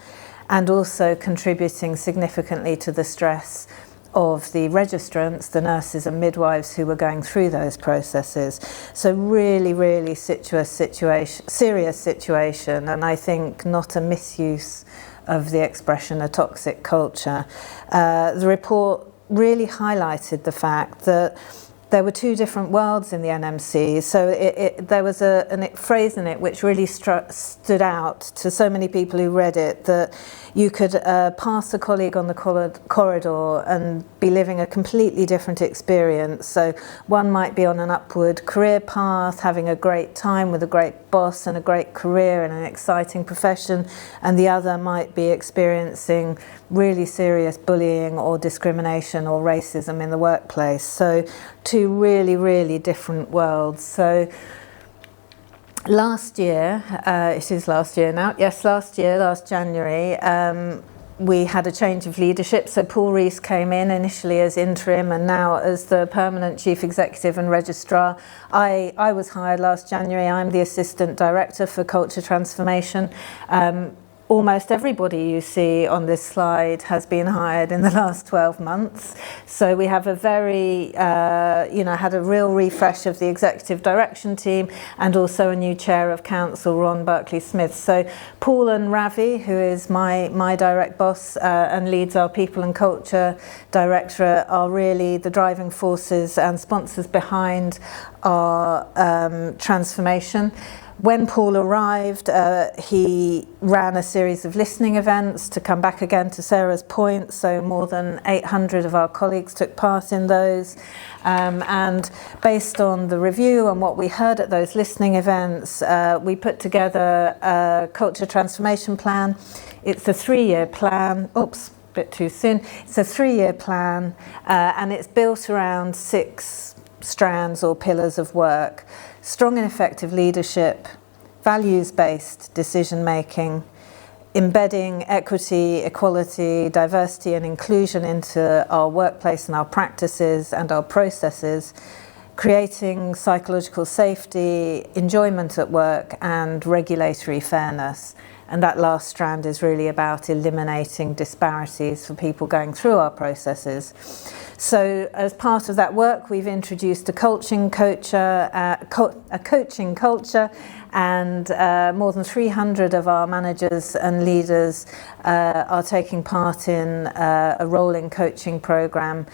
and also contributing significantly to the stress of the registrants, the nurses and midwives who were going through those processes. So really, really serious situation, and I think not a misuse of the expression a toxic culture. The report really highlighted the fact that there were two different worlds in the NMC. So there was a phrase in it which really stood out to so many people who read it, that you could pass a colleague on the corridor and be living a completely different experience. So one might be on an upward career path, having a great time with a great boss and a great career in an exciting profession, and the other might be experiencing really serious bullying or discrimination or racism in the workplace. So two really, really different worlds. So last year, it is last year now, yes, last January, we had a change of leadership. So Paul Rees came in initially as interim and now as the permanent chief executive and registrar. I was hired last January. I'm the assistant director for culture transformation. Almost everybody you see on this slide has been hired in the last 12 months. So we have a very, had a real refresh of the executive direction team and also a new chair of council, Ron Berkeley-Smith. So Paul and Ravi, who is my direct boss and leads our people and culture directorate, are really the driving forces and sponsors behind our transformation. When Paul arrived, he ran a series of listening events, to come back again to Sarah's point. So more than 800 of our colleagues took part in those. And based on the review and what we heard at those listening events, we put together a culture transformation plan. It's a 3-year plan. Oops, a bit too soon. It's a 3-year plan, and it's built around 6 strands or pillars of work: strong and effective leadership, values-based decision-making, embedding equity, equality, diversity and inclusion into our workplace and our practices and our processes, creating psychological safety, enjoyment at work, and regulatory fairness. And that last strand is really about eliminating disparities for people going through our processes. So as part of that work, we've introduced a coaching culture, and more than 300 of our managers and leaders are taking part in a rolling coaching program,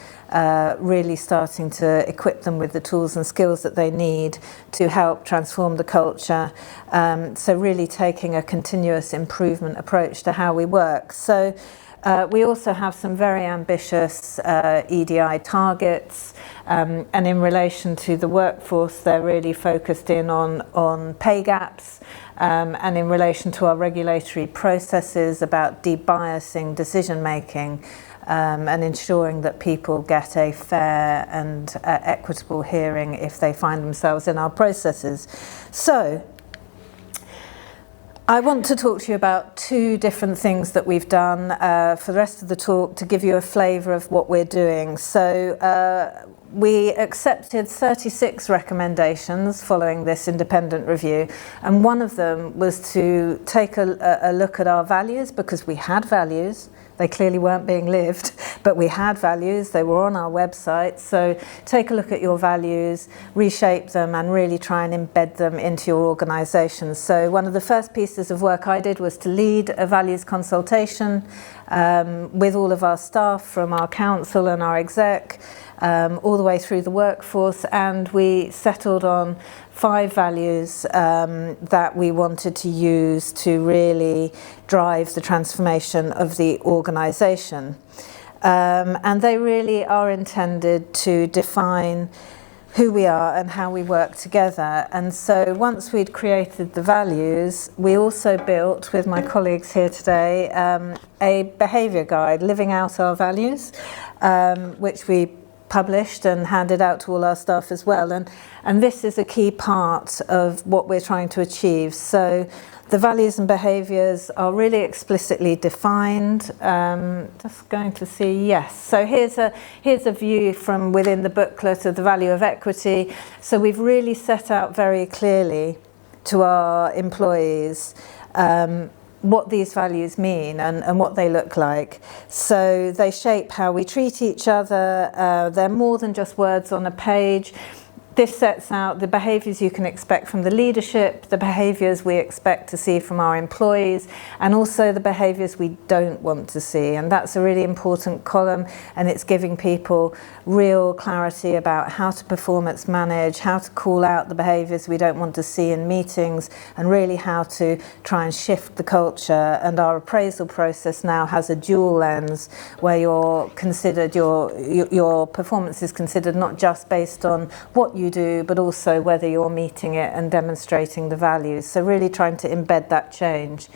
really starting to equip them with the tools and skills that they need to help transform the culture. So really taking a continuous improvement approach to how we work. So we also have some very ambitious EDI targets, and in relation to the workforce, they're really focused in on pay gaps, and in relation to our regulatory processes about debiasing decision making, and ensuring that people get a fair and equitable hearing if they find themselves in our processes. So I want to talk to you about 2 different things that we've done for the rest of the talk, to give you a flavour of what we're doing. So we accepted 36 recommendations following this independent review, and one of them was to take a look at our values, because we had values. They clearly weren't being lived, but we had values. They were on our website. So take a look at your values, reshape them, and really try and embed them into your organisation. So one of the first pieces of work I did was to lead a values consultation with all of our staff from our council and our exec. all the way through the workforce, and we settled on 5 values that we wanted to use to really drive the transformation of the organisation. And they really are intended to define who we are and how we work together. And so once we'd created the values, we also built, with my colleagues here today, a behaviour guide, Living Out Our Values, which we published and handed out to all our staff as well. And this is a key part of what we're trying to achieve. So the values and behaviours are really explicitly defined. Just going to see, yes. So here's a view from within the booklet of the value of equity. So we've really set out very clearly to our employees what these values mean and what they look like. So they shape how we treat each other. They're more than just words on a page. This sets out the behaviours you can expect from the leadership, the behaviours we expect to see from our employees, and also the behaviours we don't want to see. And that's a really important column, and it's giving people real clarity about how to performance manage, how to call out the behaviours we don't want to see in meetings, and really how to try and shift the culture. And our appraisal process now has a dual lens where you're considered, your performance is considered not just based on what you do, but also whether you're meeting it and demonstrating the values. So really trying to embed that change.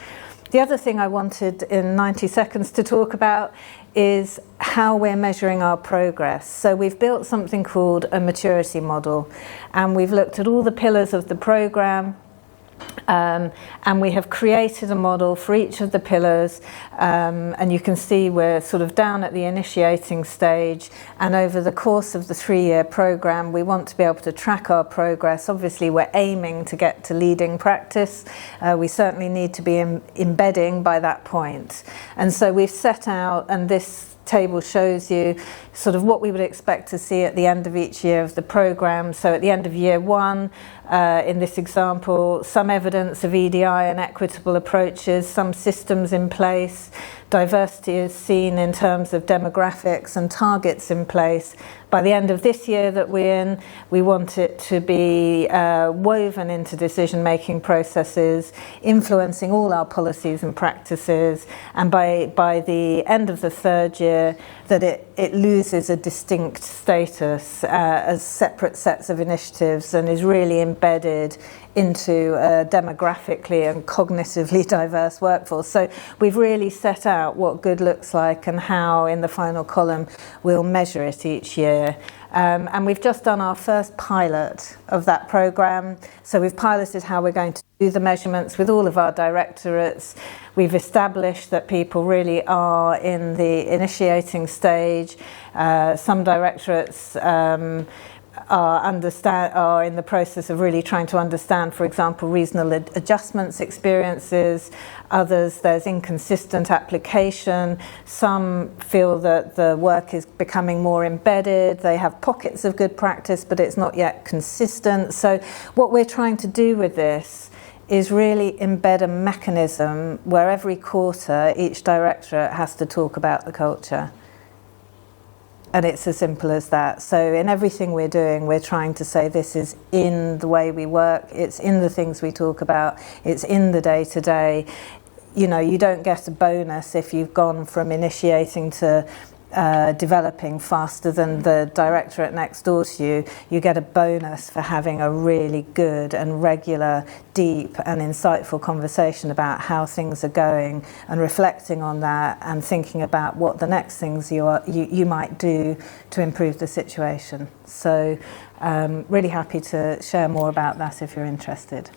The other thing I wanted in 90 seconds to talk about is how we're measuring our progress. So we've built something called a maturity model, and we've looked at all the pillars of the programme, and we have created a model for each of the pillars, and you can see we're sort of down at the initiating stage, and over the course of the 3-year programme we want to be able to track our progress. Obviously we're aiming to get to leading practice. We certainly need to be embedding by that point, and so we've set out, and this table shows you sort of what we would expect to see at the end of each year of the programme. So at the end of year 1, in this example, some evidence of EDI and equitable approaches, some systems in place, diversity is seen in terms of demographics and targets in place. By the end of this year that we're in, we want it to be woven into decision-making processes, influencing all our policies and practices, and by the end of the 3rd year, that it loses a distinct status as separate sets of initiatives and is really embedded into a demographically and cognitively diverse workforce. So we've really set out what good looks like and how, in the final column, we'll measure it each year. And we've just done our first pilot of that programme. So we've piloted how we're going to do the measurements with all of our directorates. We've established that people really are in the initiating stage. Some directorates are in the process of really trying to understand, for example, reasonable adjustments experiences. Others, there's inconsistent application. Some feel that the work is becoming more embedded. They have pockets of good practice, but it's not yet consistent. So what we're trying to do with this is really embed a mechanism where every quarter each directorate has to talk about the culture. And it's as simple as that. So in everything we're doing, we're trying to say this is in the way we work, it's in the things we talk about, it's in the day-to-day. You know, you don't get a bonus if you've gone from initiating to developing faster than the directorate next door to you. You get a bonus for having a really good and regular, deep and insightful conversation about how things are going, and reflecting on that and thinking about what the next things you might do to improve the situation. So really happy to share more about that if you're interested.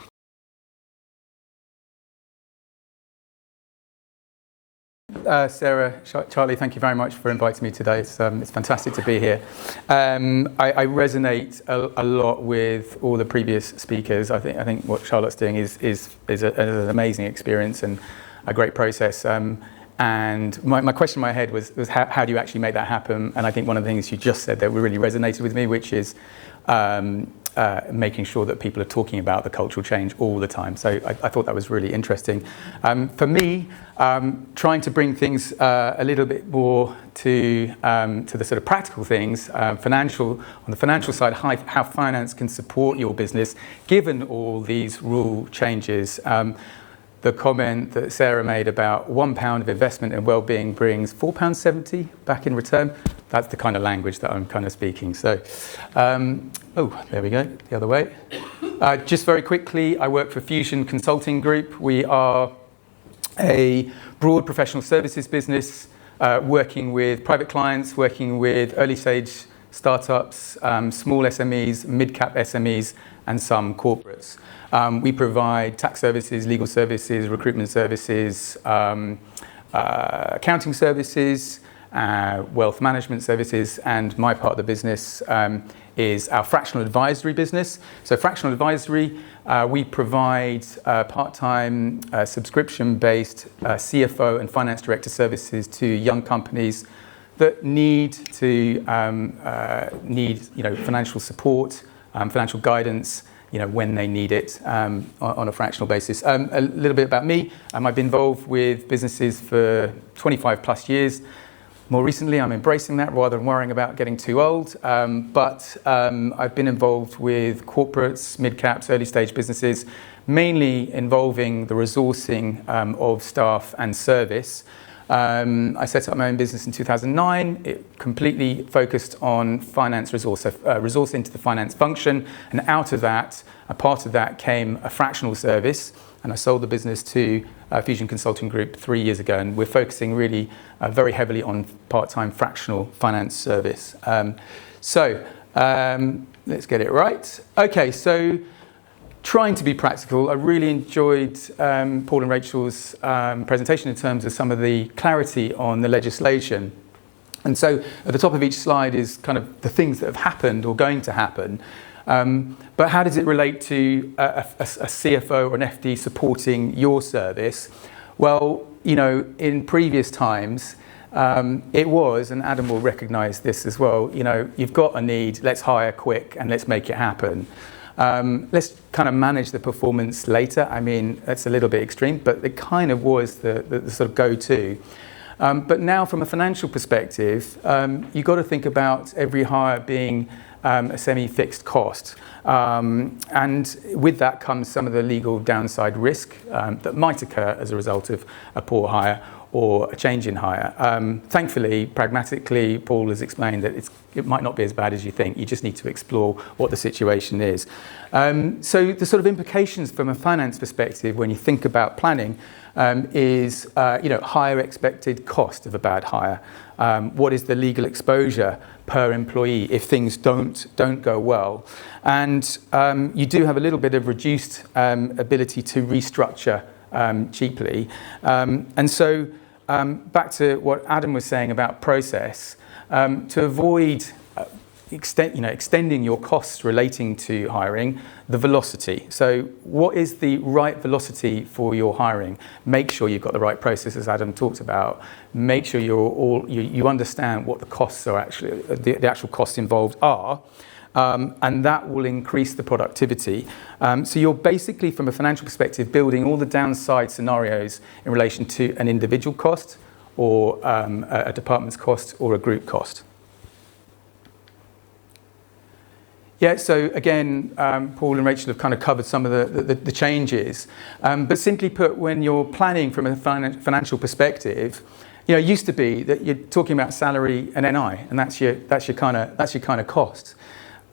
Sarah, Charlie, thank you very much for inviting me today. It's fantastic to be here. I resonate a lot with all the previous speakers. I think what Charlotte's doing is an amazing experience and a great process. And my question in my head was how do you actually make that happen? And I think one of the things you just said that really resonated with me, which is making sure that people are talking about the cultural change all the time. So I thought that was really interesting. For me, trying to bring things a little bit more to the sort of practical things, on the financial side, how finance can support your business, given all these rule changes. The comment that Sarah made about £1 of investment in well-being brings £4.70 back in return. That's the kind of language that I'm kind of speaking. So, there we go, the other way. Just very quickly, I work for Fusion Consulting Group. We are a broad professional services business, working with private clients, working with early stage startups, small SMEs, mid-cap SMEs, and some corporates. We provide tax services, legal services, recruitment services, accounting services, wealth management services, and my part of the business is our fractional advisory business. So fractional advisory, we provide part-time subscription-based CFO and finance director services to young companies that need financial support, financial guidance, when they need it on a fractional basis. A little bit about me. I've been involved with businesses for 25 plus years. More recently, I'm embracing that rather than worrying about getting too old. But I've been involved with corporates, mid-caps, early-stage businesses, mainly involving the resourcing of staff and service. I set up my own business in 2009. It completely focused on finance resource, so resource into the finance function. And out of that, a part of that came a fractional service. And I sold the business to Fusion Consulting Group 3 years ago. And we're focusing really very heavily on part-time fractional finance service. Let's get it right. Okay, so trying to be practical, I really enjoyed Paul and Rachel's presentation in terms of some of the clarity on the legislation. And so at the top of each slide is kind of the things that have happened or going to happen. But how does it relate to a CFO or an FD supporting your service? Well, in previous times, it was, and Adam will recognise this as well, you've got a need, let's hire quick and let's make it happen. Let's kind of manage the performance later. I mean, that's a little bit extreme, but it kind of was the sort of go-to. But now from a financial perspective, you've got to think about every hire being a semi-fixed cost. And with that comes some of the legal downside risk that might occur as a result of a poor hire or a change in hire. Thankfully, pragmatically, Paul has explained that it might not be as bad as you think. You just need to explore what the situation is. So the sort of implications from a finance perspective when you think about planning is higher expected cost of a bad hire. What is the legal exposure per employee if things don't go well? And you do have a little bit of reduced ability to restructure cheaply. And so back to what Adam was saying about process, to avoid extending your costs relating to hiring, the velocity. So what is the right velocity for your hiring? Make sure you've got the right process, as Adam talked about. Make sure you understand what the costs are actually, the actual costs involved are. And that will increase the productivity. So you're basically, from a financial perspective, building all the downside scenarios in relation to an individual cost or a department's cost or a group cost. Yeah, so again, Paul and Rachel have kind of covered some of the changes. But simply put, when you're planning from a financial perspective, it used to be that you're talking about salary and NI, and that's your kind of cost.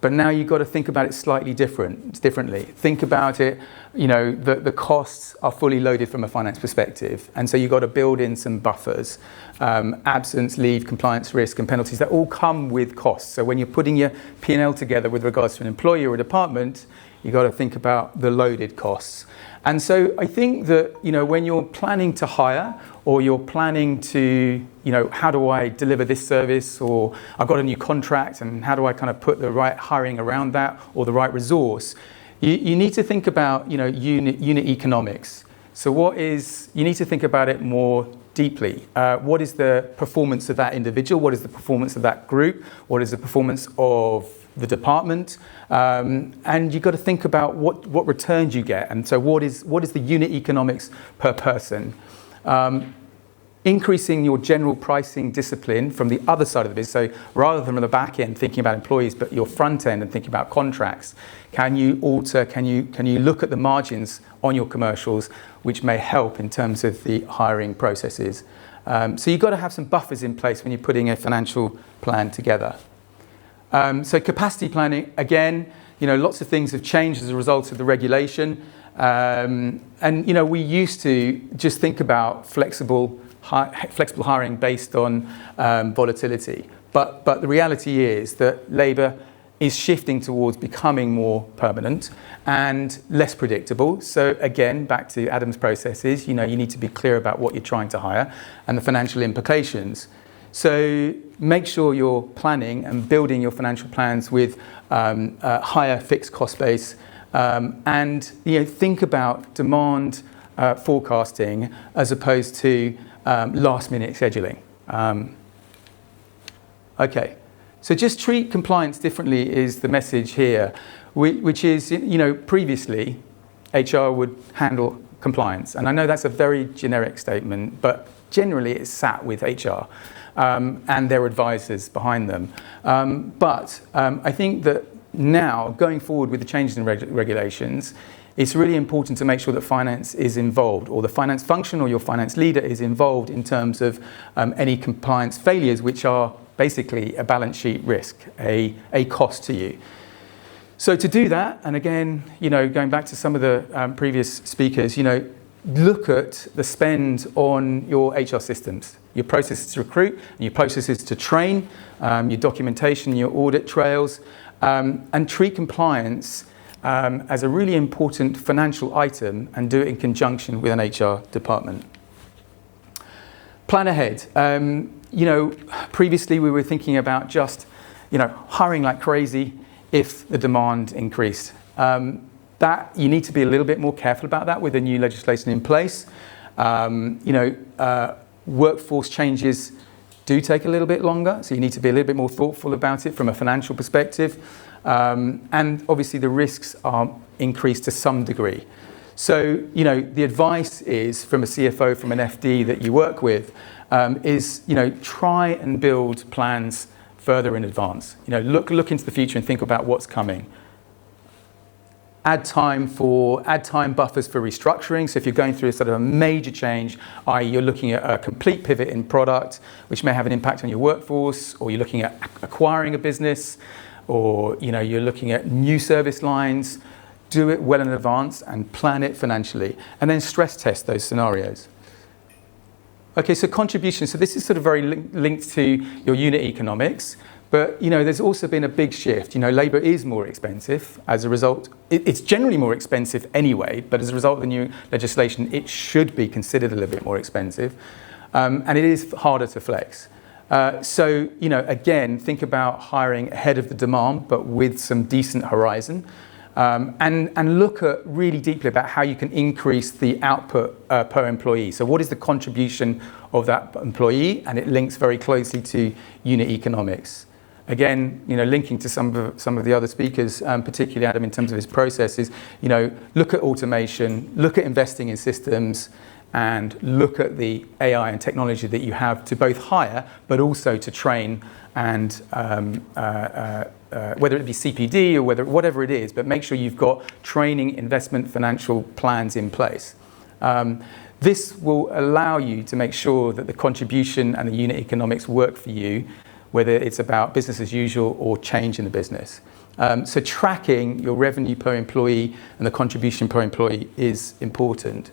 But now you've got to think about it slightly differently. Think about it, the costs are fully loaded from a finance perspective. And so you've got to build in some buffers, absence, leave, compliance risk and penalties that all come with costs. So when you're putting your P&L together with regards to an employee or a department, you've got to think about the loaded costs. And so I think that, when you're planning to hire or you're planning to, how do I deliver this service, or I've got a new contract and how do I kind of put the right hiring around that or the right resource, you need to think about, unit economics. So you need to think about it more deeply. What is the performance of that individual? What is the performance of that group? What is the performance of the department, and you've got to think about what returns you get. And so what is the unit economics per person? Increasing your general pricing discipline from the other side of the business. So rather than from the back end thinking about employees, but your front end and thinking about contracts, can you look at the margins on your commercials, which may help in terms of the hiring processes? So you've got to have some buffers in place when you're putting a financial plan together. So capacity planning, again, lots of things have changed as a result of the regulation. And we used to just think about flexible hiring based on volatility. But the reality is that labour is shifting towards becoming more permanent and less predictable. So again, back to Adam's processes, you need to be clear about what you're trying to hire and the financial implications. So make sure you're planning and building your financial plans with a higher fixed cost base, and think about demand forecasting as opposed to last minute scheduling. Okay. So just treat compliance differently is the message here, which is, previously HR would handle compliance. And I know that's a very generic statement, but generally it's sat with HR and their advisors behind them. But I think that now, going forward with the changes in regulations, it's really important to make sure that finance is involved, or the finance function or your finance leader is involved in terms of any compliance failures, which are basically a balance sheet risk, a cost to you. So to do that, and again, going back to some of the previous speakers, look at the spend on your HR systems, your processes to recruit, and your processes to train, your documentation, your audit trails, and treat compliance as a really important financial item and do it in conjunction with an HR department. Plan ahead. Previously we were thinking about just, hiring like crazy if the demand increased. That you need to be a little bit more careful about that with the new legislation in place. Workforce changes do take a little bit longer, so you need to be a little bit more thoughtful about it from a financial perspective. And obviously the risks are increased to some degree. So, the advice is from a CFO, from an FD that you work with, is, try and build plans further in advance. Look into the future and think about what's coming. Add time buffers for restructuring. So if you're going through a sort of a major change, i.e. you're looking at a complete pivot in product, which may have an impact on your workforce, or you're looking at acquiring a business, or you're looking at new service lines, do it well in advance and plan it financially, and then stress test those scenarios. Okay, so contribution. So this is sort of very linked to your unit economics, but there's also been a big shift. Labour is more expensive as a result. It's generally more expensive anyway, but as a result of the new legislation, it should be considered a little bit more expensive, and it is harder to flex. So, again, think about hiring ahead of the demand, but with some decent horizon, and look at really deeply about how you can increase the output per employee. So what is the contribution of that employee? And it links very closely to unit economics. Again, linking to some of the other speakers, particularly Adam in terms of his processes, look at automation, look at investing in systems, and look at the AI and technology that you have to both hire, but also to train, and whether it be CPD or whatever it is, but make sure you've got training, investment, financial plans in place. This will allow you to make sure that the contribution and the unit economics work for you, whether it's about business as usual or change in the business. So tracking your revenue per employee and the contribution per employee is important.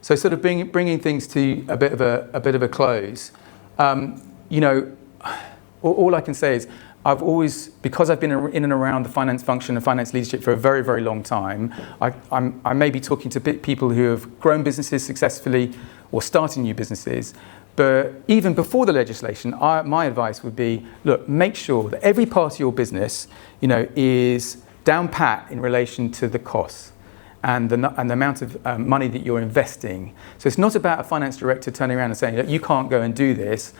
So sort of bringing things to a bit of a close. All I can say is I've always, because I've been in and around the finance function and finance leadership for a very, very long time, I may be talking to people who have grown businesses successfully or starting new businesses. But even before the legislation, my advice would be, look, make sure that every part of your business, is down pat in relation to the costs and the amount of money that you're investing. So it's not about a finance director turning around and saying that you can't go and do this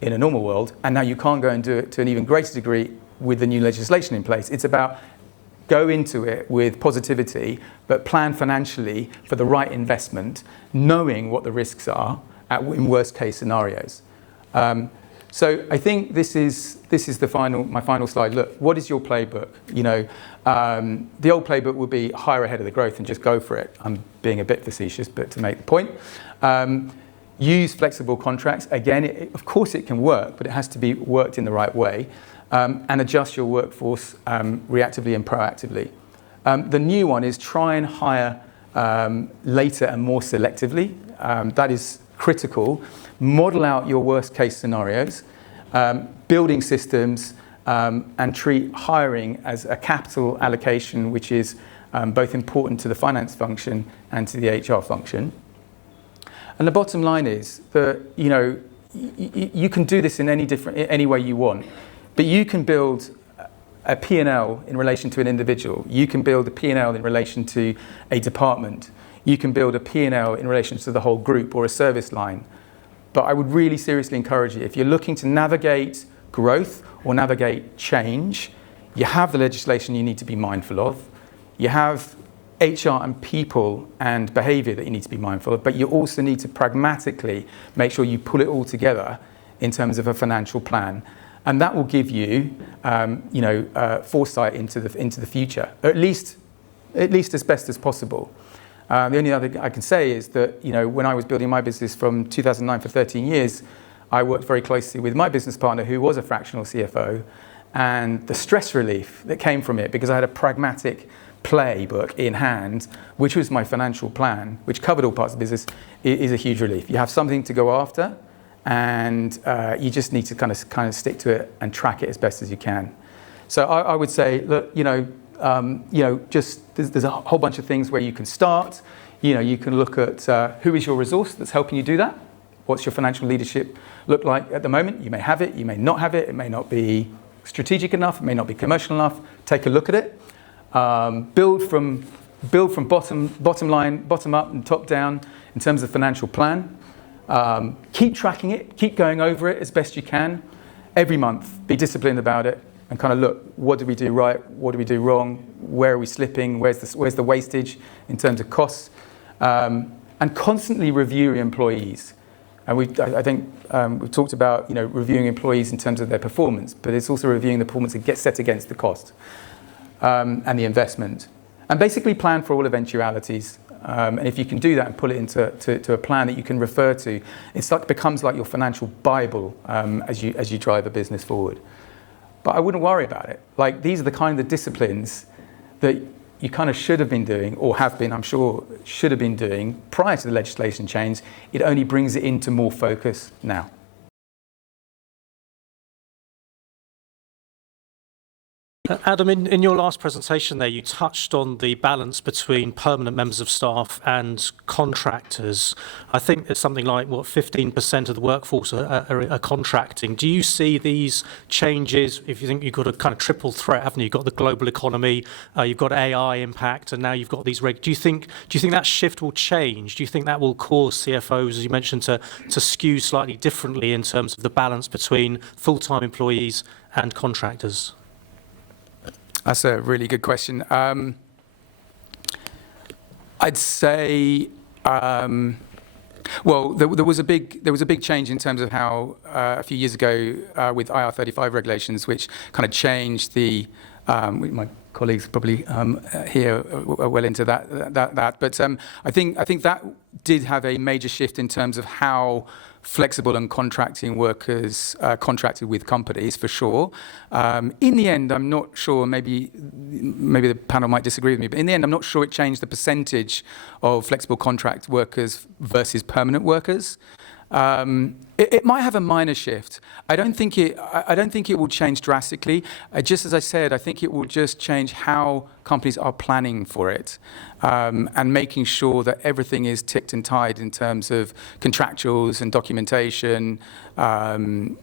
in a normal world, and now you can't go and do it to an even greater degree with the new legislation in place. It's about go into it with positivity, but plan financially for the right investment, knowing what the risks are in worst case scenarios. So I think this is my final slide. Look, what is your playbook? The old playbook would be hire ahead of the growth and just go for it. I'm being a bit facetious, but to make the point. Use flexible contracts. Again, of course it can work, but it has to be worked in the right way. And adjust your workforce reactively and proactively. The new one is try and hire later and more selectively. That is critical. Model out your worst case scenarios, building systems, and treat hiring as a capital allocation, which is both important to the finance function and to the HR function. And the bottom line is that you can do this in any way you want. But you can build a P&L in relation to an individual. You can build a P&L in relation to a department. You can build a P&L in relation to the whole group or a service line. But I would really seriously encourage you, if you're looking to navigate growth or navigate change, you have the legislation you need to be mindful of. You have HR and people and behaviour that you need to be mindful of, but you also need to pragmatically make sure you pull it all together in terms of a financial plan. And that will give you, foresight into the future, at least as best as possible. The only other thing I can say is that, when I was building my business from 2009 for 13 years, I worked very closely with my business partner, who was a fractional CFO, and the stress relief that came from it, because I had a pragmatic playbook in hand, which was my financial plan, which covered all parts of the business, is a huge relief. You have something to go after. And you just need to kind of stick to it and track it as best as you can. So I would say, look, just there's a whole bunch of things where you can start. You can look at who is your resource that's helping you do that. What's your financial leadership look like at the moment? You may have it, you may not have it. It may not be strategic enough. It may not be commercial enough. Take a look at it. Build from bottom line, bottom up, and top down in terms of financial plan. Keep tracking it, keep going over it as best you can every month. Be disciplined about it and kind of look, what do we do right? What do we do wrong? Where are we slipping? Where's the wastage in terms of costs? And constantly review your employees. And I think we've talked about reviewing employees in terms of their performance, but it's also reviewing the performance that gets set against the cost and the investment. And basically plan for all eventualities. And if you can do that and pull it into a plan that you can refer to, becomes like your financial Bible as you drive a business forward. But I wouldn't worry about it. Like, these are the kind of disciplines that you kind of should have been doing, or have been, I'm sure, should have been doing prior to the legislation change. It only brings it into more focus now. Adam, in your last presentation there, you touched on the balance between permanent members of staff and contractors. I think it's something like, 15% of the workforce are contracting. Do you see these changes, if you think you've got a kind of triple threat, haven't you? You've got the global economy, you've got AI impact, and now you've got these do you think that shift will change? Do you think that will cause CFOs, as you mentioned, to skew slightly differently in terms of the balance between full-time employees and contractors? That's a really good question. I'd say, there was a big change in terms of how a few years ago with IR35 regulations, which kind of changed the. My colleagues probably here are well into that. But I think that did have a major shift in terms of how flexible and contracting workers contracted with companies, for sure. In the end, I'm not sure, maybe the panel might disagree with me, but in the end, I'm not sure it changed the percentage of flexible contract workers versus permanent workers. It might have a minor shift. I don't think it will change drastically. Just as I said, I think it will just change how companies are planning for it, and making sure that everything is ticked and tied in terms of contractuals and documentation. The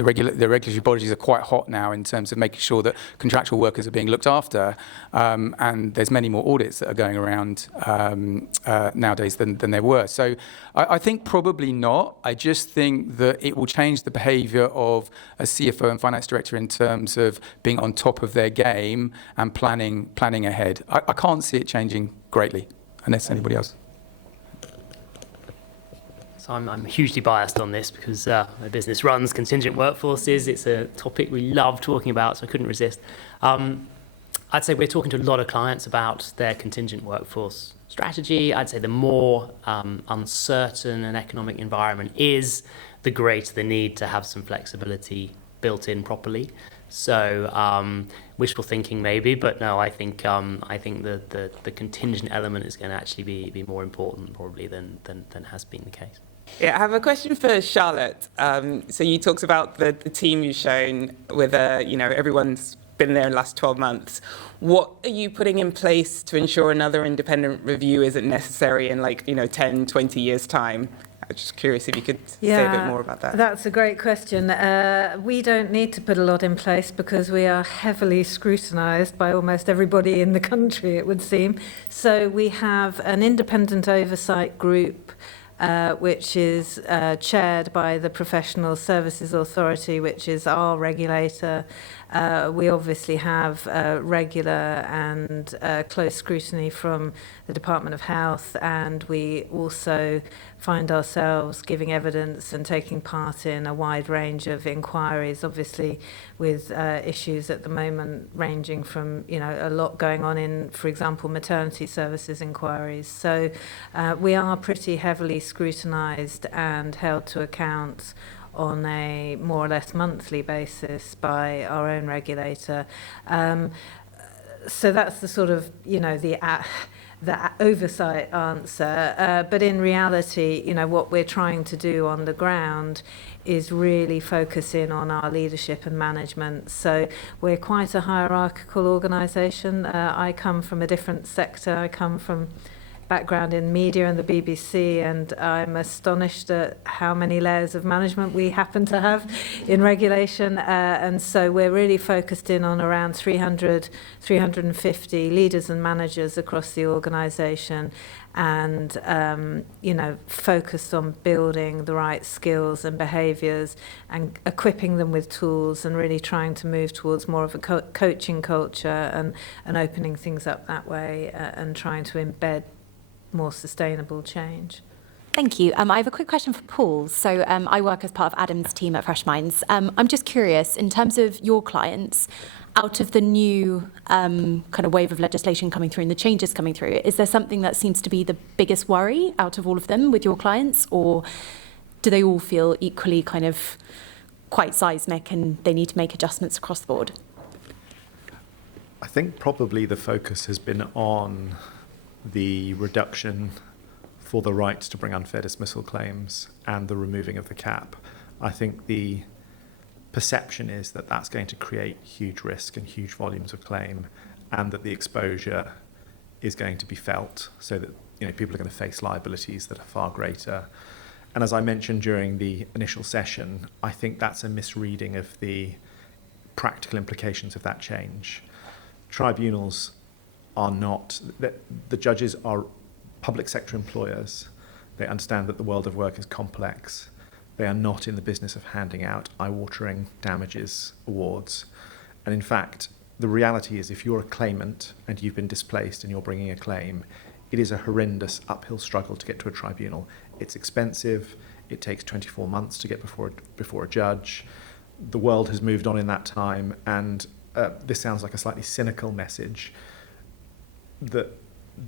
regulatory bodies are quite hot now in terms of making sure that contractual workers are being looked after, and there's many more audits that are going around nowadays than there were. So I think probably Probably not. I just think that it will change the behaviour of a CFO and finance director in terms of being on top of their game and planning ahead. I can't see it changing greatly, unless anybody else. So I'm hugely biased on this because my business runs contingent workforces. It's a topic we love talking about, so I couldn't resist. I'd say we're talking to a lot of clients about their contingent workforce strategy. I'd say the more uncertain an economic environment is, the greater the need to have some flexibility built in properly. So wishful thinking maybe, but no, I think the contingent element is going to actually be more important probably than has been the case. Yeah, I have a question for Charlotte. So you talked about the team you've shown with everyone's been there in the last 12 months. What are you putting in place to ensure another independent review isn't necessary in 10, 20 years' time? I'm just curious if you could say a bit more about that. That's a great question. We don't need to put a lot in place because we are heavily scrutinised by almost everybody in the country, it would seem. So we have an independent oversight group which is chaired by the Professional Services Authority, which is our regulator. We obviously have regular and close scrutiny from the Department of Health, and we also find ourselves giving evidence and taking part in a wide range of inquiries, obviously with issues at the moment ranging from, a lot going on in, for example, maternity services inquiries. So we are pretty heavily scrutinised and held to account on a more or less monthly basis by our own regulator. So that's the sort of, the oversight answer. But in reality, what we're trying to do on the ground is really focus in on our leadership and management. So we're quite a hierarchical organisation. I come from a different sector. I come from background in media and the BBC, and I'm astonished at how many layers of management we happen to have in regulation, and so we're really focused in on around 350 leaders and managers across the organisation, and focused on building the right skills and behaviours and equipping them with tools, and really trying to move towards more of a coaching culture and opening things up that way, and trying to embed more sustainable change. Thank you. I have a quick question for Paul. So I work as part of Adam's team at Fresh Minds. I'm just curious, in terms of your clients, out of the new kind of wave of legislation coming through and the changes coming through, is there something that seems to be the biggest worry out of all of them with your clients, or do they all feel equally kind of quite seismic and they need to make adjustments across the board? I think probably the focus has been on the reduction for the right to bring unfair dismissal claims and the removing of the cap. I think the perception is that that's going to create huge risk and huge volumes of claim, and that the exposure is going to be felt, so that people are going to face liabilities that are far greater. And as I mentioned during the initial session, I think that's a misreading of the practical implications of that change. Tribunals are not, the judges are public sector employers. They understand that the world of work is complex. They are not in the business of handing out eye-watering damages awards. And in fact, the reality is, if you're a claimant and you've been displaced and you're bringing a claim, it is a horrendous uphill struggle to get to a tribunal. It's expensive. It takes 24 months to get before a judge. The world has moved on in that time, and this sounds like a slightly cynical message, that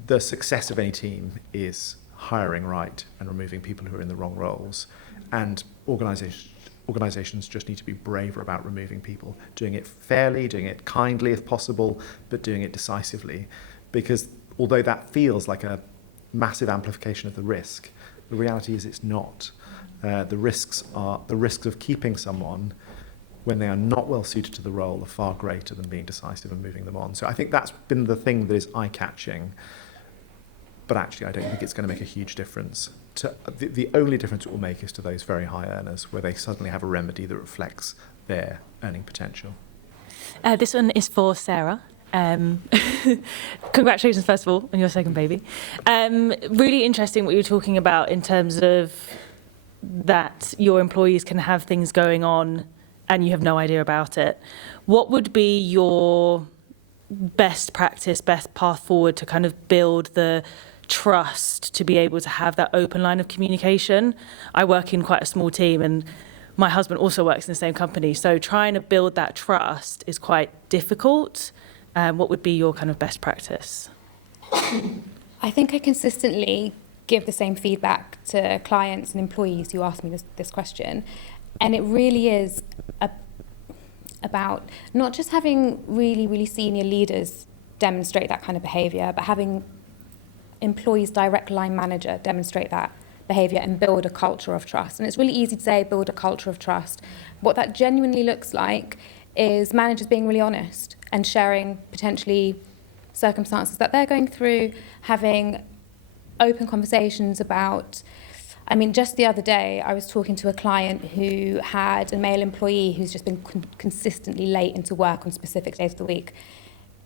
the success of any team is hiring right and removing people who are in the wrong roles. And organisations just need to be braver about removing people, doing it fairly, doing it kindly if possible, but doing it decisively. Because although that feels like a massive amplification of the risk, the reality is it's not. The risks of keeping someone when they are not well suited to the role are far greater than being decisive and moving them on. So I think that's been the thing that is eye-catching, but actually I don't think it's going to make a huge difference. The only difference it will make is to those very high earners, where they suddenly have a remedy that reflects their earning potential. This one is for Sarah. Congratulations, first of all, on your second baby. Really interesting what you were talking about in terms of that your employees can have things going on and you have no idea about it. What would be your best practice, best path forward to kind of build the trust to be able to have that open line of communication? I work in quite a small team, and my husband also works in the same company, so trying to build that trust is quite difficult. What would be your kind of best practice? I think I consistently give the same feedback to clients and employees who ask me this question. And it really is about not just having really, really senior leaders demonstrate that kind of behaviour, but having employees' direct line manager demonstrate that behaviour and build a culture of trust. And it's really easy to say build a culture of trust. What that genuinely looks like is managers being really honest and sharing potentially circumstances that they're going through, having open conversations about, I mean, just the other day, I was talking to a client who had a male employee who's just been consistently late into work on specific days of the week.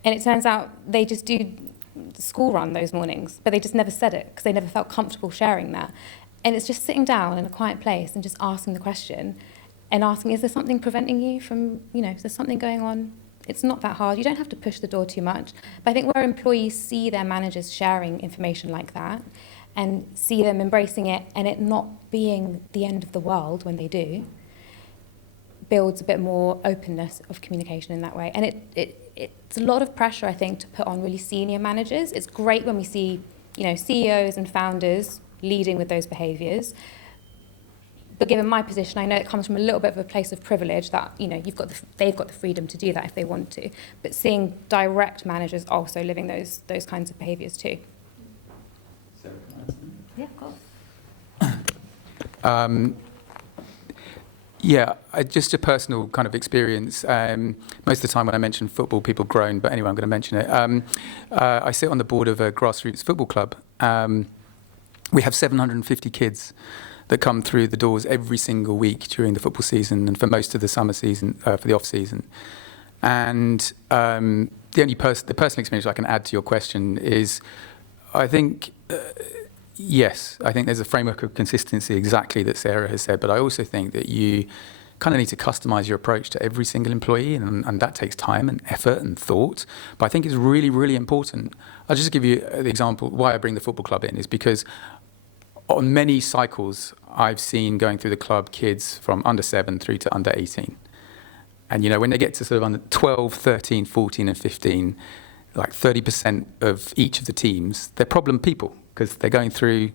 And it turns out they just do the school run those mornings, but they just never said it because they never felt comfortable sharing that. And it's just sitting down in a quiet place and just asking the question and asking, is there something preventing you from, is there something going on? It's not that hard. You don't have to push the door too much. But I think where employees see their managers sharing information like that and see them embracing it and it not being the end of the world when they do, builds a bit more openness of communication in that way. And it's a lot of pressure, I think, to put on really senior managers. It's great when we see, CEOs and founders leading with those behaviours. But given my position, I know it comes from a little bit of a place of privilege that, they've got the freedom to do that if they want to. But seeing direct managers also living those kinds of behaviours too. Yeah, of course. Just a personal kind of experience. Most of the time when I mention football, people groan, but anyway, I'm going to mention it. I sit on the board of a grassroots football club. We have 750 kids that come through the doors every single week during the football season and for most of the summer season, for the off season. And the personal experience I can add to your question is, I think, yes, I think there's a framework of consistency exactly that Sarah has said, but I also think that you kind of need to customize your approach to every single employee, and that takes time and effort and thought. But I think it's really, really important. I'll just give you the example. Why I bring the football club in is because on many cycles, I've seen going through the club kids from under 7 through to under 18. And, when they get to sort of under 12, 13, 14 and 15, like 30% of each of the teams, they're problem people because they're going through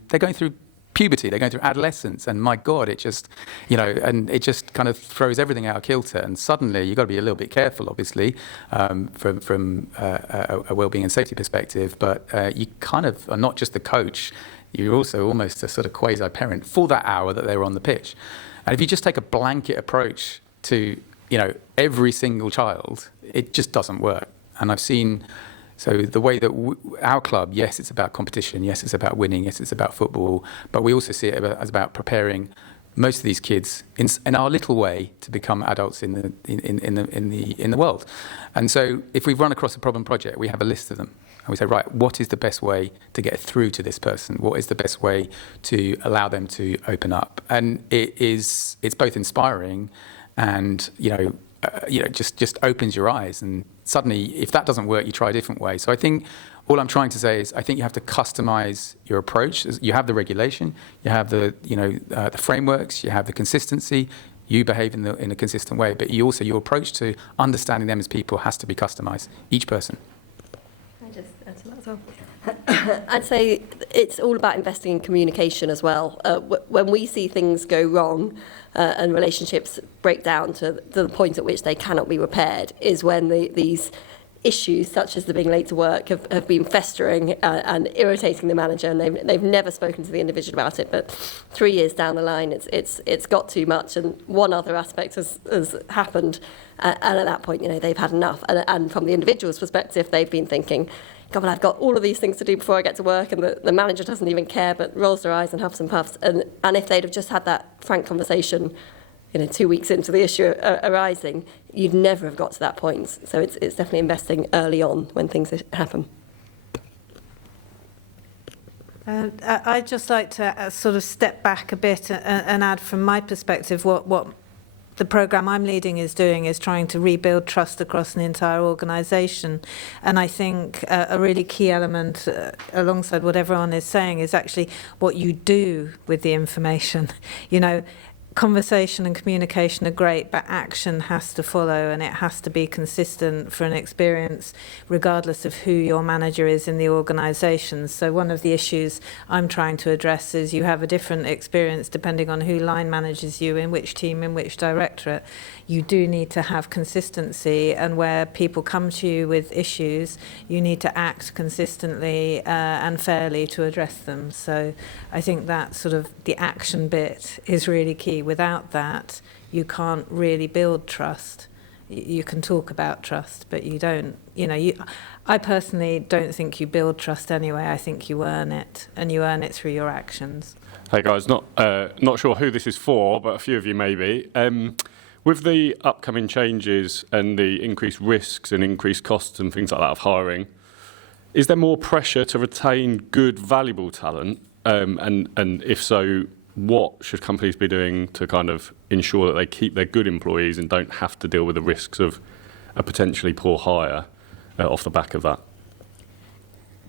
puberty, they're going through adolescence. And my God, it just, and it just kind of throws everything out of kilter. And suddenly you've got to be a little bit careful, obviously, from a well-being and safety perspective. But you kind of are not just the coach, you're also almost a sort of quasi-parent for that hour that they were on the pitch. And if you just take a blanket approach to, every single child, it just doesn't work. And I've seen, so the way that our club, yes, it's about competition, yes, it's about winning, yes, it's about football, but we also see it as about preparing most of these kids in our little way to become adults in the world. And so if we run across a problem project, we have a list of them. And we say, right, what is the best way to get through to this person? What is the best way to allow them to open up? And it's both inspiring and, just opens your eyes. And suddenly, if that doesn't work, you try a different way. So I think all I'm trying to say is I think you have to customize your approach. You have the regulation, you have the frameworks, you have the consistency, you behave in a consistent way, but your approach to understanding them as people has to be customized, each person. Just add to that as well. I'd say it's all about investing in communication as well. When we see things go wrong and relationships break down to the point at which they cannot be repaired is when these issues, such as the being late to work, have been festering and irritating the manager, and they've never spoken to the individual about it. But 3 years down the line, it's got too much, and one other aspect has happened, and at that point, they've had enough. And from the individual's perspective, they've been thinking, God, well, I've got all of these things to do before I get to work, and the manager doesn't even care, but rolls their eyes and huffs and puffs. And if they'd have just had that frank conversation 2 weeks into the issue arising, you'd never have got to that point. So it's definitely investing early on when things happen. I'd just like to sort of step back a bit and add from my perspective what the programme I'm leading is doing is trying to rebuild trust across an entire organisation. And I think a really key element alongside what everyone is saying is actually what you do with the information. You know, conversation and communication are great, but action has to follow, and it has to be consistent for an experience regardless of who your manager is in the organisation. So one of the issues I'm trying to address is you have a different experience depending on who line manages you, in which team, in which directorate. You do need to have consistency, and where people come to you with issues, you need to act consistently and fairly to address them. So I think that sort of the action bit is really key. Without that, you can't really build trust. You can talk about trust, but you don't, I personally don't think you build trust anyway. I think you earn it, and you earn it through your actions. Hey guys, not sure who this is for, but a few of you maybe. With the upcoming changes and the increased risks and increased costs and things like that of hiring, is there more pressure to retain good, valuable talent? And if so, what should companies be doing to kind of ensure that they keep their good employees and don't have to deal with the risks of a potentially poor hire off the back of that?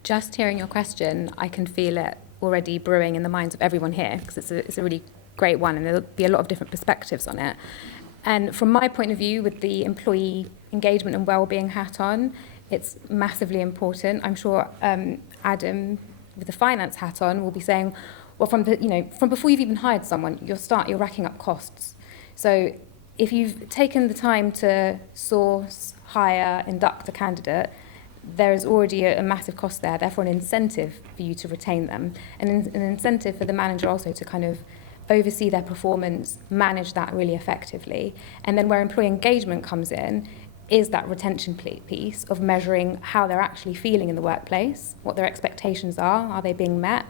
Just hearing your question, I can feel it already brewing in the minds of everyone here, because it's a really great one, and there'll be a lot of different perspectives on it. And from my point of view, with the employee engagement and well-being hat on, it's massively important. I'm sure Adam, with the finance hat on, will be saying, well, from before you've even hired someone, you're racking up costs. So if you've taken the time to source, hire, induct a candidate, there is already a massive cost there, therefore an incentive for you to retain them, and an incentive for the manager also to kind of oversee their performance, manage that really effectively. And then where employee engagement comes in is that retention piece of measuring how they're actually feeling in the workplace, what their expectations are they being met,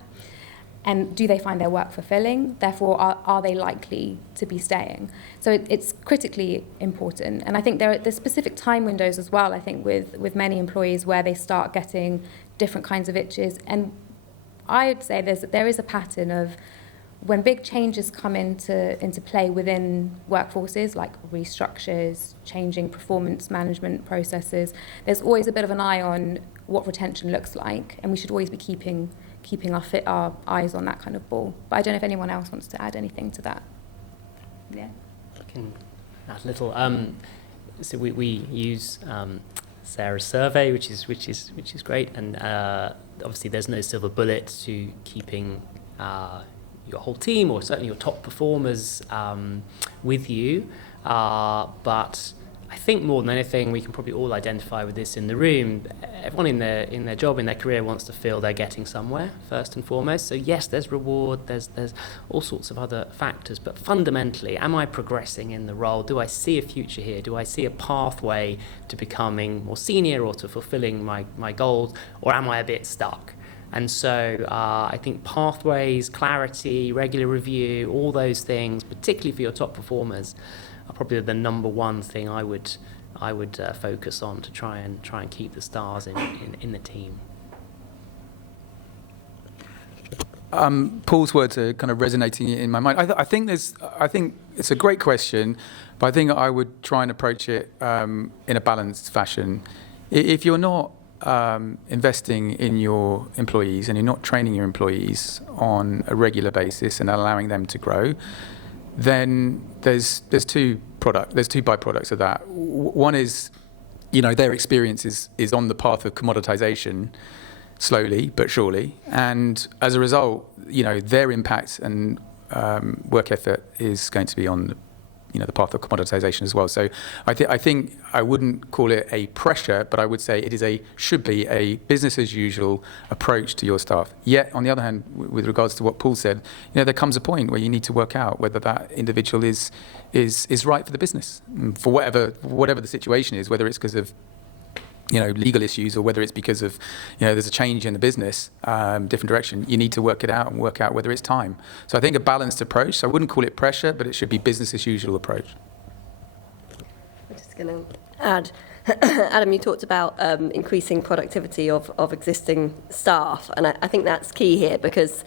and do they find their work fulfilling? Therefore, are they likely to be staying? So it's critically important. And I think there's specific time windows as well, I think, with many employees where they start getting different kinds of itches. And I would say there is a pattern of when big changes come into play within workforces, like restructures, changing performance management processes, there's always a bit of an eye on what retention looks like, and we should always be keeping our eyes on that kind of ball. But I don't know if anyone else wants to add anything to that. Yeah, I can add a little. So we use Sarah's survey, which is great, and obviously there's no silver bullet to keeping your whole team, or certainly your top performers, with you. But I think more than anything, we can probably all identify with this in the room. Everyone in their job, in their career, wants to feel they're getting somewhere, first and foremost. So yes, there's reward, there's all sorts of other factors, but fundamentally, am I progressing in the role? Do I see a future here? Do I see a pathway to becoming more senior or to fulfilling my goals, or am I a bit stuck? And so I think pathways, clarity, regular review, all those things, particularly for your top performers, are probably the number one thing I would focus on to try and keep the stars in the team. Paul's words are kind of resonating in my mind. I think it's a great question, but I think I would try and approach it in a balanced fashion. If you're not investing in your employees and you're not training your employees on a regular basis and allowing them to grow, then there's two byproducts of that. One is, their experience is on the path of commoditization, slowly but surely, and as a result, their impact and work effort is going to be on the path of commoditization as well. So I think I wouldn't call it a pressure, but I would say it should be a business as usual approach to your staff. Yet, on the other hand, with regards to what Paul said, there comes a point where you need to work out whether that individual is right for the business, for whatever the situation is, whether it's because of legal issues, or whether it's because of, there's a change in the business, different direction. You need to work it out and work out whether it's time. So I think a balanced approach. So I wouldn't call it pressure, but it should be business as usual approach. I'm just going to add, Adam, you talked about increasing productivity of existing staff, and I think that's key here because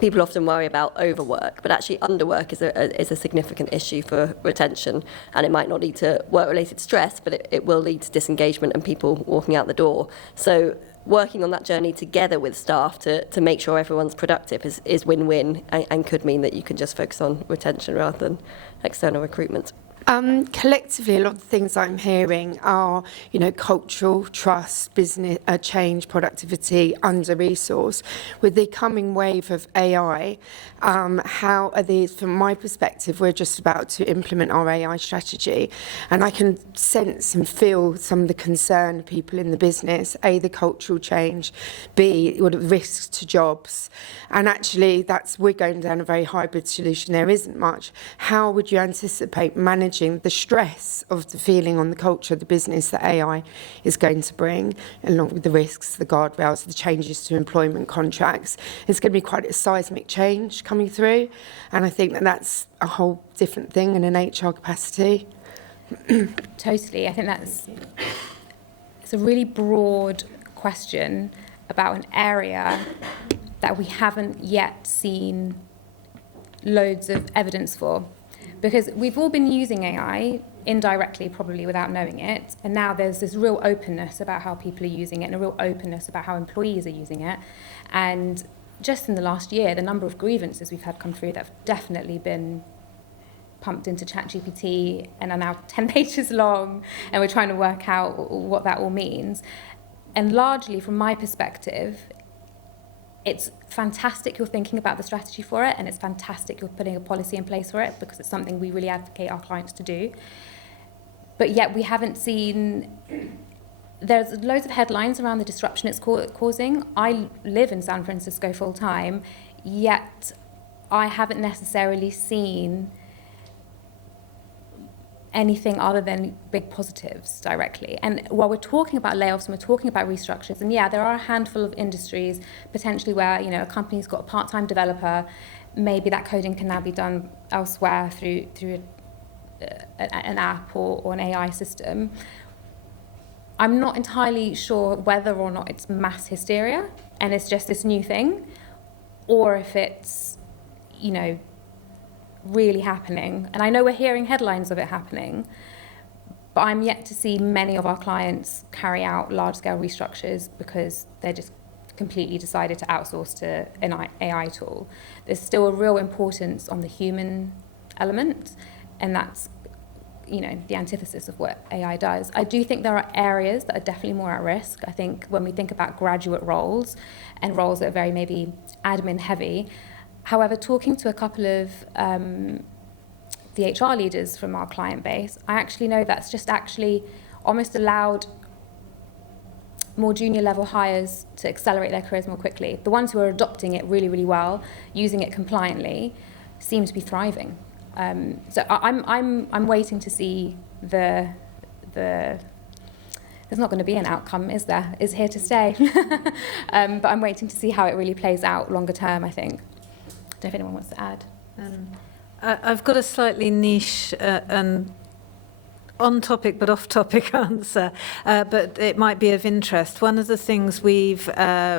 people often worry about overwork, but actually underwork is a significant issue for retention, and it might not lead to work-related stress, but it will lead to disengagement and people walking out the door. So working on that journey together with staff to make sure everyone's productive is win-win, and could mean that you can just focus on retention rather than external recruitment. Collectively, a lot of the things I'm hearing are, cultural, trust, business, change, productivity, under-resource. With the coming wave of AI, how are these, from my perspective, we're just about to implement our AI strategy, and I can sense and feel some of the concern of people in the business, A, the cultural change, B, the risks to jobs. And actually, we're going down a very hybrid solution. There isn't much. How would you anticipate managing the stress of the feeling on the culture of the business that AI is going to bring, along with the risks, the guardrails, the changes to employment contracts? It's going to be quite a seismic change coming through, and I think that's a whole different thing in an HR capacity. Totally. I think it's a really broad question about an area that we haven't yet seen loads of evidence for. Because we've all been using AI indirectly, probably without knowing it, and now there's this real openness about how people are using it and a real openness about how employees are using it. And just in the last year, the number of grievances we've had come through that have definitely been pumped into ChatGPT and are now 10 pages long, and we're trying to work out what that all means. And largely, from my perspective, it's fantastic you're thinking about the strategy for it, and it's fantastic you're putting a policy in place for it, because it's something we really advocate our clients to do. But yet we haven't seen... There's loads of headlines around the disruption it's causing. I live in San Francisco full time, yet I haven't necessarily seen anything other than big positives directly. And while we're talking about layoffs and we're talking about restructures, and there are a handful of industries potentially where a company's got a part-time developer, maybe that coding can now be done elsewhere through an app or an AI system. I'm not entirely sure whether or not it's mass hysteria and it's just this new thing, or if it's really happening. And I know we're hearing headlines of it happening, but I'm yet to see many of our clients carry out large-scale restructures because they just completely decided to outsource to an AI tool. There's still a real importance on the human element, and that's the antithesis of what AI does. I do think there are areas that are definitely more at risk. I think when we think about graduate roles and roles that are very maybe admin heavy. However, talking to a couple of the HR leaders from our client base, I actually know that's just actually almost allowed more junior level hires to accelerate their careers more quickly. The ones who are adopting it really, really well, using it compliantly, seem to be thriving. So I'm waiting to see the there's not going to be an outcome, is there? It's here to stay. But I'm waiting to see how it really plays out longer term, I think. I don't know if anyone wants to add. I've got a slightly niche and on-topic but off-topic answer, but it might be of interest. One of the things we've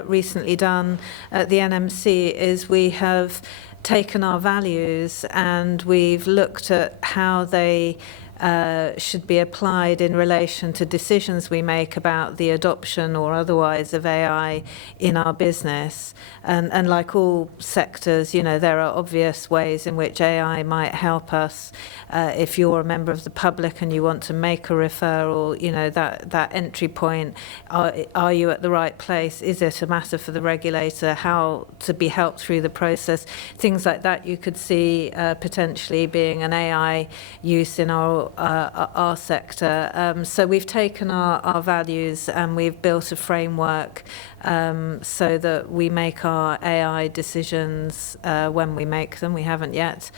recently done at the NMC is we have taken our values and we've looked at how they should be applied in relation to decisions we make about the adoption or otherwise of AI in our business. And like all sectors, there are obvious ways in which AI might help us. If you're a member of the public and you want to make a referral, that entry point, are you at the right place? Is it a matter for the regulator? How to be helped through the process? Things like that you could see potentially being an AI use in our sector. So we've taken our values and we've built a framework so that we make our AI decisions when we make them. We haven't yet.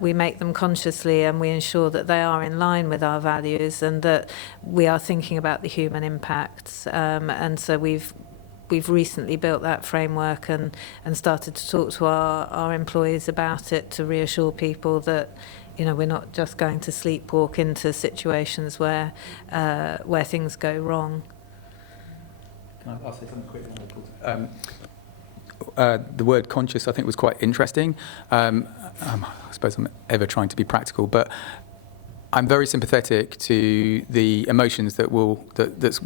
We make them consciously and we ensure that they are in line with our values and that we are thinking about the human impacts. And so we've recently built that framework and started to talk to our employees about it to reassure people that we're not just going to sleepwalk into situations where things go wrong. I'll say something quick. The word conscious, I think, was quite interesting. I suppose I'm ever trying to be practical, but I'm very sympathetic to the emotions that's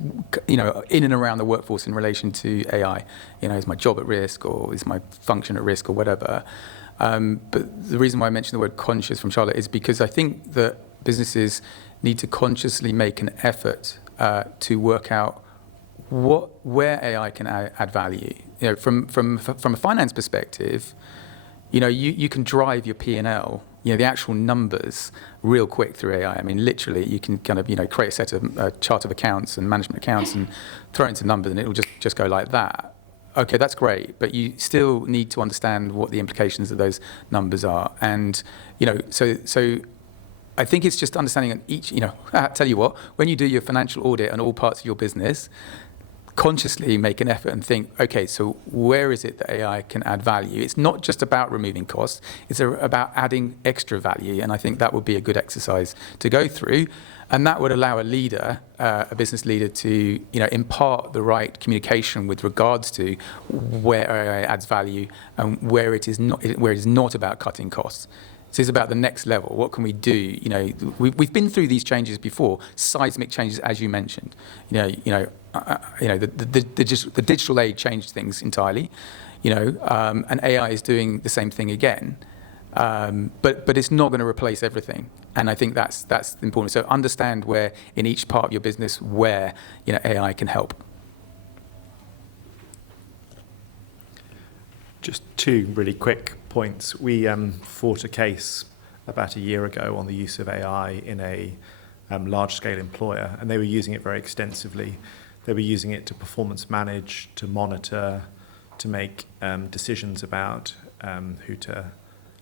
in and around the workforce in relation to AI. Is my job at risk, or is my function at risk, or whatever? But the reason why I mentioned the word conscious from Charlotte is because I think that businesses need to consciously make an effort to work out where AI can add value. From a finance perspective, you can drive your P&L, the actual numbers, real quick through AI. I mean, literally, you can kind of create a set of chart of accounts and management accounts and throw it into numbers, and it will just go like that. Okay, that's great, but you still need to understand what the implications of those numbers are, and so. I think it's just understanding each. I tell you what, when you do your financial audit on all parts of your business, consciously make an effort and think, okay, so where is it that AI can add value? It's not just about removing costs, it's about adding extra value, and I think that would be a good exercise to go through, and that would allow a leader, a business leader, to impart the right communication with regards to where AI adds value and where it is not about cutting costs. This is about the next level. What can we do? We've been through these changes before, seismic changes, as you mentioned. The digital age changed things entirely. And AI is doing the same thing again. But it's not going to replace everything. And I think that's important. So understand where in each part of your business where AI can help. Just two really quick points. We fought a case about a year ago on the use of AI in a large-scale employer, and they were using it very extensively. They were using it to performance manage, to monitor, to make decisions about who to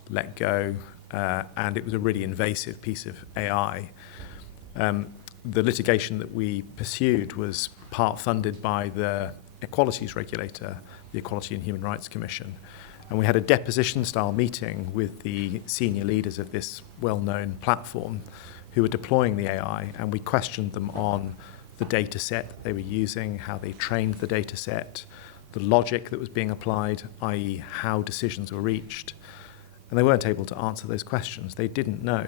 let go, and it was a really invasive piece of AI. The litigation that we pursued was part funded by the equalities regulator, the Equality and Human Rights Commission. And we had a deposition-style meeting with the senior leaders of this well-known platform who were deploying the AI, and we questioned them on the data set that they were using, how they trained the data set, the logic that was being applied, i.e. how decisions were reached. And they weren't able to answer those questions. They didn't know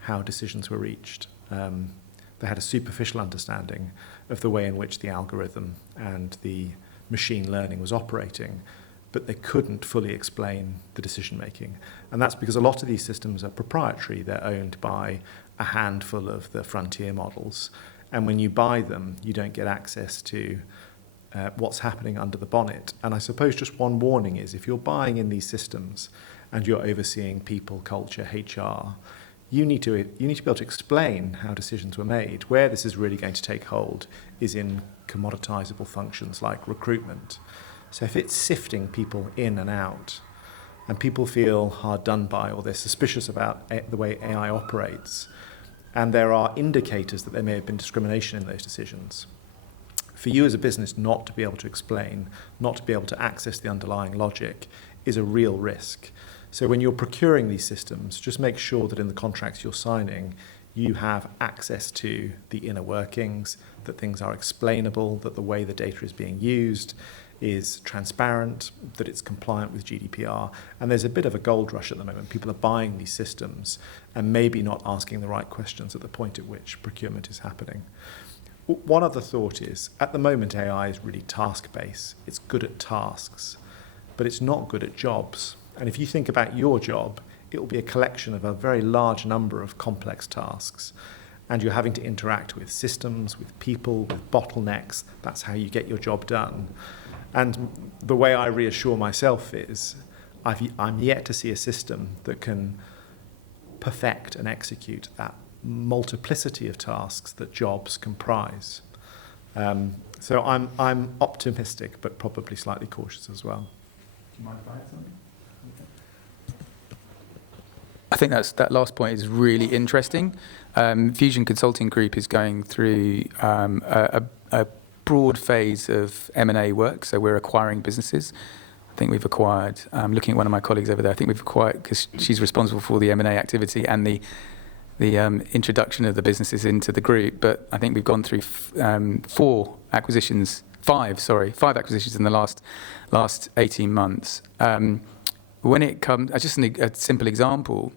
how decisions were reached. They had a superficial understanding of the way in which the algorithm and the machine learning was operating, but they couldn't fully explain the decision making. And that's because a lot of these systems are proprietary. They're owned by a handful of the frontier models. And when you buy them, you don't get access to what's happening under the bonnet. And I suppose just one warning is, if you're buying in these systems and you're overseeing people, culture, HR, you need to be able to explain how decisions were made. Where this is really going to take hold is in commoditizable functions like recruitment. So if it's sifting people in and out, and people feel hard done by, or they're suspicious about the way AI operates, and there are indicators that there may have been discrimination in those decisions, for you as a business not to be able to explain, not to be able to access the underlying logic, is a real risk. So when you're procuring these systems, just make sure that in the contracts you're signing, you have access to the inner workings, that things are explainable, that the way the data is being used is transparent, that it's compliant with GDPR. And there's a bit of a gold rush at the moment. People are buying these systems and maybe not asking the right questions at the point at which procurement is happening. One other thought is, at the moment AI is really task-based. It's good at tasks, but it's not good at jobs. And if you think about your job, it will be a collection of a very large number of complex tasks. And you're having to interact with systems, with people, with bottlenecks. That's how you get your job done. And the way I reassure myself is I'm yet to see a system that can perfect and execute that multiplicity of tasks that jobs comprise. So I'm optimistic, but probably slightly cautious as well. Do you mind if I add something? I think that last point is really interesting. Fusion Consulting Group is going through a broad phase of M&A work, so we're acquiring businesses. I think we've acquired, looking at one of my colleagues over there, I think we've acquired, because she's responsible for the M&A activity and the introduction of the businesses into the group, but I think we've gone through five acquisitions in the last 18 months. When it comes, just a simple example,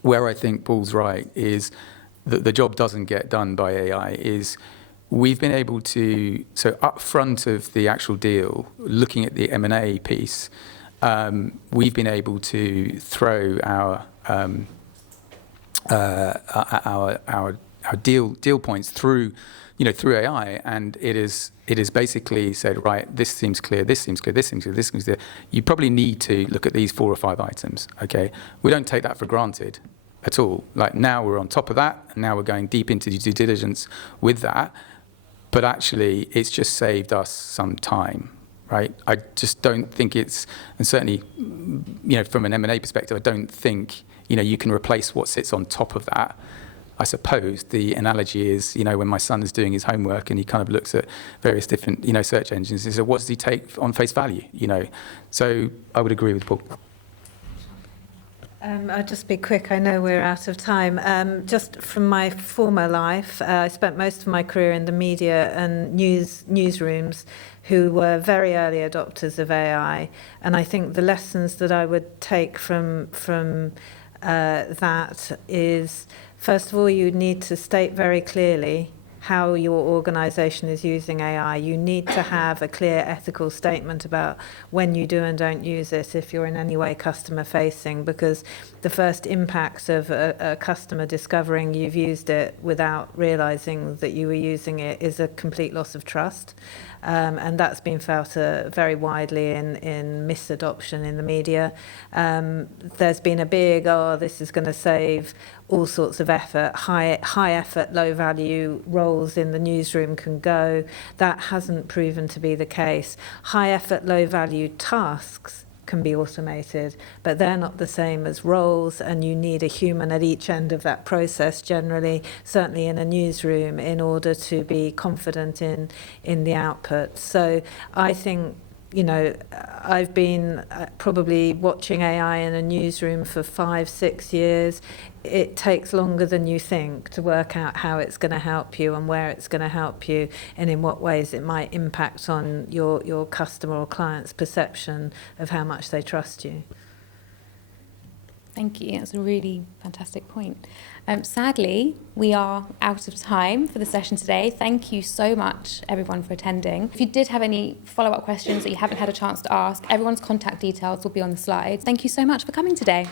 where I think Paul's right is that the job doesn't get done by AI is we've been able to, so up front of the actual deal, looking at the M&A piece, we've been able to throw our deal points through AI, and it is basically said, right, this seems clear, this seems clear, this seems clear, this seems clear. You probably need to look at these 4 or 5 items. Okay, we don't take that for granted at all. Like, now we're on top of that, and now we're going deep into the due diligence with that. But actually, it's just saved us some time, right? I just don't think it's, and certainly, from an M&A perspective, I don't think you can replace what sits on top of that. I suppose the analogy is, when my son is doing his homework and he kind of looks at various different, search engines, he says, what does he take on face value? So I would agree with Paul. I'll just be quick. I know we're out of time. Just from my former life, I spent most of my career in the media and newsrooms who were very early adopters of AI. And I think the lessons that I would take from that is, first of all, you need to state very clearly how your organisation is using AI. You need to have a clear ethical statement about when you do and don't use it if you're in any way customer facing, because the first impacts of a customer discovering you've used it without realising that you were using it is a complete loss of trust. And that's been felt very widely in misadoption in the media. There's been a big, this is going to save all sorts of effort, high effort, low value roles in the newsroom can go. That hasn't proven to be the case. High effort, low value tasks can be automated, but they're not the same as roles, and you need a human at each end of that process generally, certainly in a newsroom, in order to be confident in the output. So I think, I've been probably watching AI in a newsroom for 5-6 years. It takes longer than you think to work out how it's going to help you and where it's going to help you and in what ways it might impact on your customer or client's perception of how much they trust you. Thank you. That's a really fantastic point. Sadly, we are out of time for the session today. Thank you so much, everyone, for attending. If you did have any follow-up questions that you haven't had a chance to ask, everyone's contact details will be on the slides. Thank you so much for coming today.